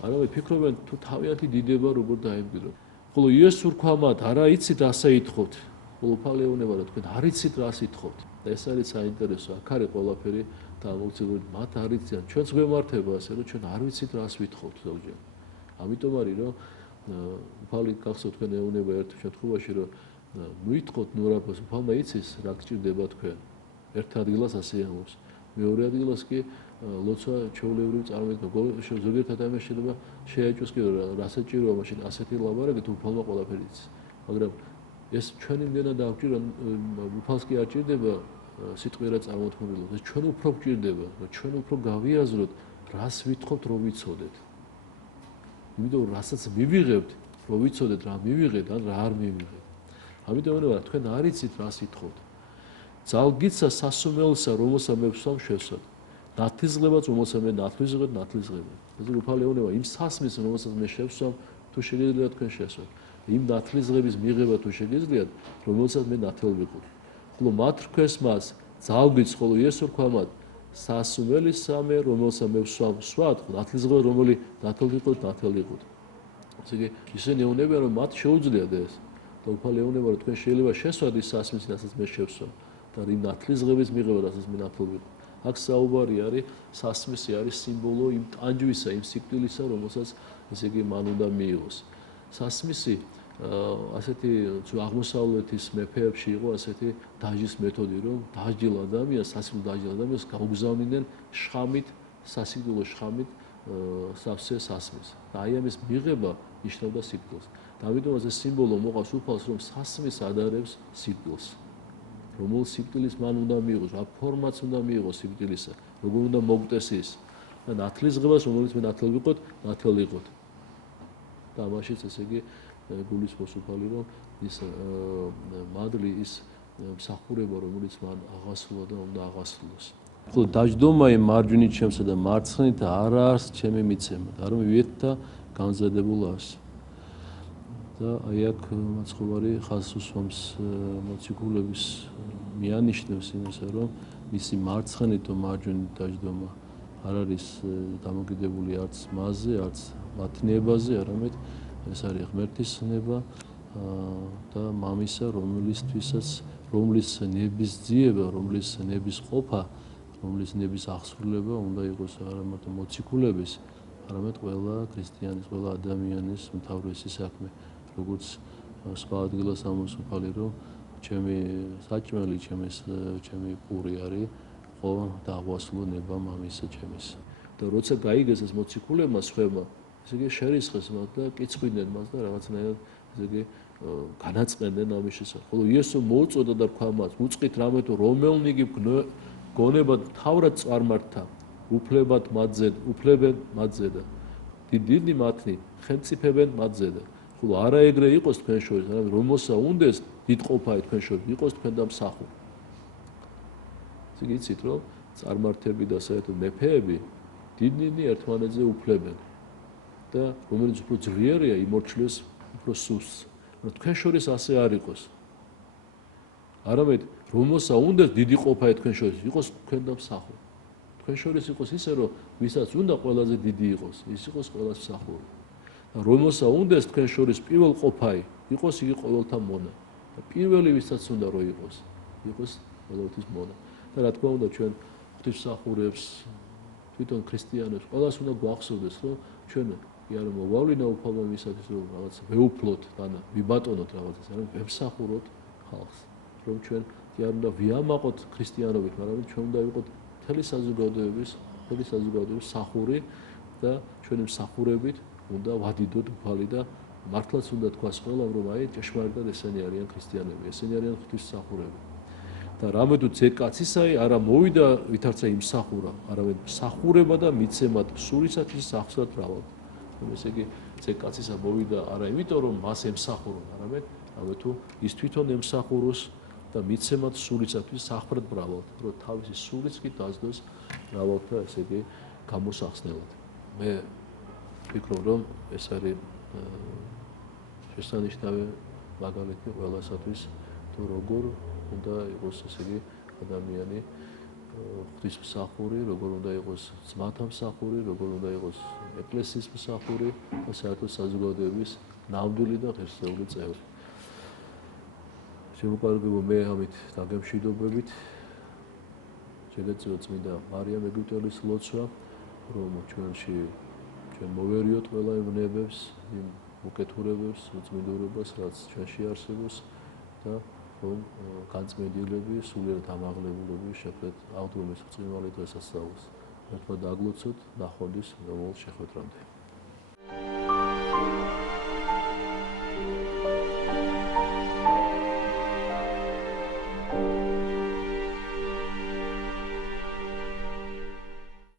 არამედ ფიქრობენ თუ თავიანთი დიდება როგორ დაემკვიდროთ ხოლო იესო რქვა მათ არა იცით ასე ითხოვთ ხოლო უფალი ეუბნება რომ თქვენ არ იცით რას ითხოვთ და ეს არის საინტერესო აქ არის ყველაფერი და ამოწურებით მათ არ იციან ჩვენც გვემართება ასე რომ ჩვენ არ ვიცით რას ვითხოვთ ზოგჯერ ამიტომ არის რომ უფალი გახსოვთ თქვენ ეუბნება ერთ შემთხვევაში რომ მოითხოვთ ნურაბოს უფალმა იცის რა გჭირდება თქვენ ერთ ადგილას ასე ამბობს მეორე ადგილას კი ლოცვა ჩვეულებრივ წარმოიქმნება ზოგიერთ ადამიანს შეიძლება შეაჭოს კი რა საჭიროა მაშინ ასეთი ლაბარაკი თუ უფალმა ყველაფერი იცის მაგრამ ეს ჩვენი მგენა დაგვჭირდა უფალს კი არ ჭირდება სიტყვიერა წარმოთქმულობა ეს ჩვენ უფრო გვჭირდება რომ ჩვენ უფრო გავიაზროთ რას ვითხოვთ რომ ვიცოდეთ იმიტომ რასაც მივიღებთ რომ ვიცოდეთ რა მივიღეთ ან რა არ მივიღეთ ამიტომ ვთქვა თქვენ არ იცით რას ითხოვთ ძალგიცა სასუმელსა რომელსა მე ვსვამ შევსვათ ნათლისღებაც რომელსა მე ნათლისღებ ნათლისღება ესე უფალი ეუბნება იმ სასმის რომელსაც მე შევსვამ თუ შეგიძლიათ თქვენ შესვათ იმ ნათლისღების მიღება თუ შეგიძლიათ რომელსაც მე ნათელ ვიყოთ ხოლო მათ რქვეს მას ძალგიც ხოლო იესო რქვა მათ სასუმელისა მე რომელსა მე ვსვამ სვათ ნათლისღება რომელი ნათელ ვიყოთ ნათელ ვიყოთ ესე იგი ისინი ეუბნებიან რომ მათ შეუძლიათ ეს და უფალი ეუბნება რომ თქვენ შეიძლება შესვათ ის სასმის რასაც მე შევსვამ და იმ ნათლისღების მიღება რასაც მე ნათელ ვიყოთ აქ საუბარი არის სასმისი არის სიმბოლო იმ ტანჯვისა იმ სიკვდილისა რომელსაც ესე იგი მან უნდა მიიღოს სასმისი ასეთი აღმოსავლეთის მეფეებში იყო ასეთი დაჟის მეთოდი რომ დაჟილ ადამიანს სასიკვდილო დაჟილ ადამიანს გაუგზავნიდნენ შხამით სასიკვდილო შხამით სავსე სასმის და აი ამის მიღება ნიშნავდა სიკვდილს და ამიტომ ეს სიმბოლო მოყავს უფალს რომ სასმის ადარებს სიკვდილს რომელ სიკვდილის მან უნდა მიიღოს რა ფორმაც უნდა მიიღოს სიკვდილისა როგორ უნდა მოგტეს ის და ნათლისღებას რომელიც მე ნათელ ვიყოთ ნათელ ვიყოთ და ამაშიც ესე იგი გულისხმობს უფალი რომ ის მადლი ის მსახურება რომელიც მან აღასრულა და უნდა აღასრულოს ხოლო დაждდომა იმ მარჯვნით ჩემსა და მარცხნით არა არს ჩემი მიცემა და რომ ვიეთ და განზადებულ არს და აი აქ მაცხოვარი ხაზს უსვამს მოციქულების მიანიშნებს იმასა რომ მისი მარცხნით და მარჯვნით დაждდომა არ არის დამოკიდებული არც მასზე არც მათნიებაზე არამედ ეს არის ღმერთის ნება და მამისა რომლის ნების ძიება რომლის ნების ყოფა რომლის ნების აღსრულება უნდა იყოს არა მარტო მოციქულების არამედ ყველა ქრისტიანის ყველა ადამიანის მთავრესი საქმე როგორც სხვა ადგილას ამბობს უფალი რომ ჩემი საჭმელი ჩემი პური არის ხო დაგვასრულო ნება მამისა ჩემის და როცა გაიგეს ეს მოციქულებმა სხვებმა ესე იგი შერისხეს მათ და კიცხვიდნენ მას და რაღაცნაირად ესე იგი განაწყენდნენ ამის შესახებ ხოლო იესო მოუწოდა და თქვა მას უწყით რამე თუ რომელნიგი გონებად თავრად წარმართა უფლებენ მათზე და დიდი მათნი ხელმწიფებენ მათზე და ხოლო არა ეგრე იყოს თქვენ შორის არამედ რომელსა უნდეს დიდყოფა თქვენ შორის იყოს თქვენ და მსახურ ესე იგი იცით რომ წარმართები და საერთოდ მეფეები დიდნი ერთმანეთზე უფლებენ და რომელიც უფრო ძლიერია იმორჩილოს უფრო სუსტს რომ თქვენ შორის ასე არ იყოს არამედ რომელსა უნდეს დიდი ყოფა თქვენ შორის იყოს თქვენ და მსახურ თქვენ შორის იყოს ისე რომ ვისაც უნდა ყველაზე დიდი იყოს ის იყოს ყველას მსახური და რომელსა უნდეს თქვენ შორის პირველ ყოფაი იყოს იგი ყოველთა მონა და პირველი ვისაც უნდა რომ იყოს ყოველთვის მონა და რა თქმა უნდა ჩვენ ღვთისმსახურებს, თვითონ ქრისტიანებს, ყველას უნდა გვახსოვდეს, რომ ჩვენ კი არა მოვალინა უფალმა მისათვის, რომ რაღაც ვეუფლოთ და ვიბატონოთ რაღაცას, არა ვემსახუროთ ხალხს, რომ ჩვენ კი არ უნდა ვიამაყოთ ქრისტიანობით, მაგრამ ჩვენ უნდა ვიყოთ მთელი საზოგადოების მსახური და ჩვენი მსახურებით უნდა ვადიდოთ უფალი და მართლაც უნდა თქვას ყველამ, რომ აი ჭეშმარიტად ესენი არიან ქრისტიანები, ესენი არიან ღვთისმსახურები. და რამე თუ ძე კაცისაი არა მოვიდა ვითარცა იმსახურა, არამედ მსახურება და მიცემად სულისათვის სახსრად რავად. ესე იგი ძე კაცისა მოვიდა არა იმიტომ რომ მას ემსახურონ, არამედ რამე თუ ის თვითონ ემსახუროს და მიცემად სულისათვის სახსრად რავად, რომ თავისი სულიც კი დაძდოს რავად და ესე იგი გამოსახსნელად. მე ვფიქრობ რომ ეს არის შესანიშნავი მაგალითი ყველასათვის თუ როგორ უნდა იყოს ესე იგი ადამიანი ღვთისმსახური, როგორ უნდა იყოს ძმათა მსახური, როგორ უნდა იყოს ეკლესიის მსახური და საერთოდ საზოგადოების ნამდვილი და ღირსეული წევრი. შემოგვარგებო მე ამით დაგემშვიდობებით. შეგეწიოთ წმინდა მარიამ ეგვიპტელის ლოცვა, რომ ჩვენ მოვერიოთ ყველა იმ ნებებს, იმ უკეთურებებს, უწმინდურობას, რაც ჩვენში არსებობს და რომ განწმენდილები, სულიერად ამაღლებულები შეხვდეთ აღდგომის ბრწყინვალე დღესასწაულს. ერთმანეთს დაგლოცოთ ნახვამდის მომავალ შეხვედრამდე.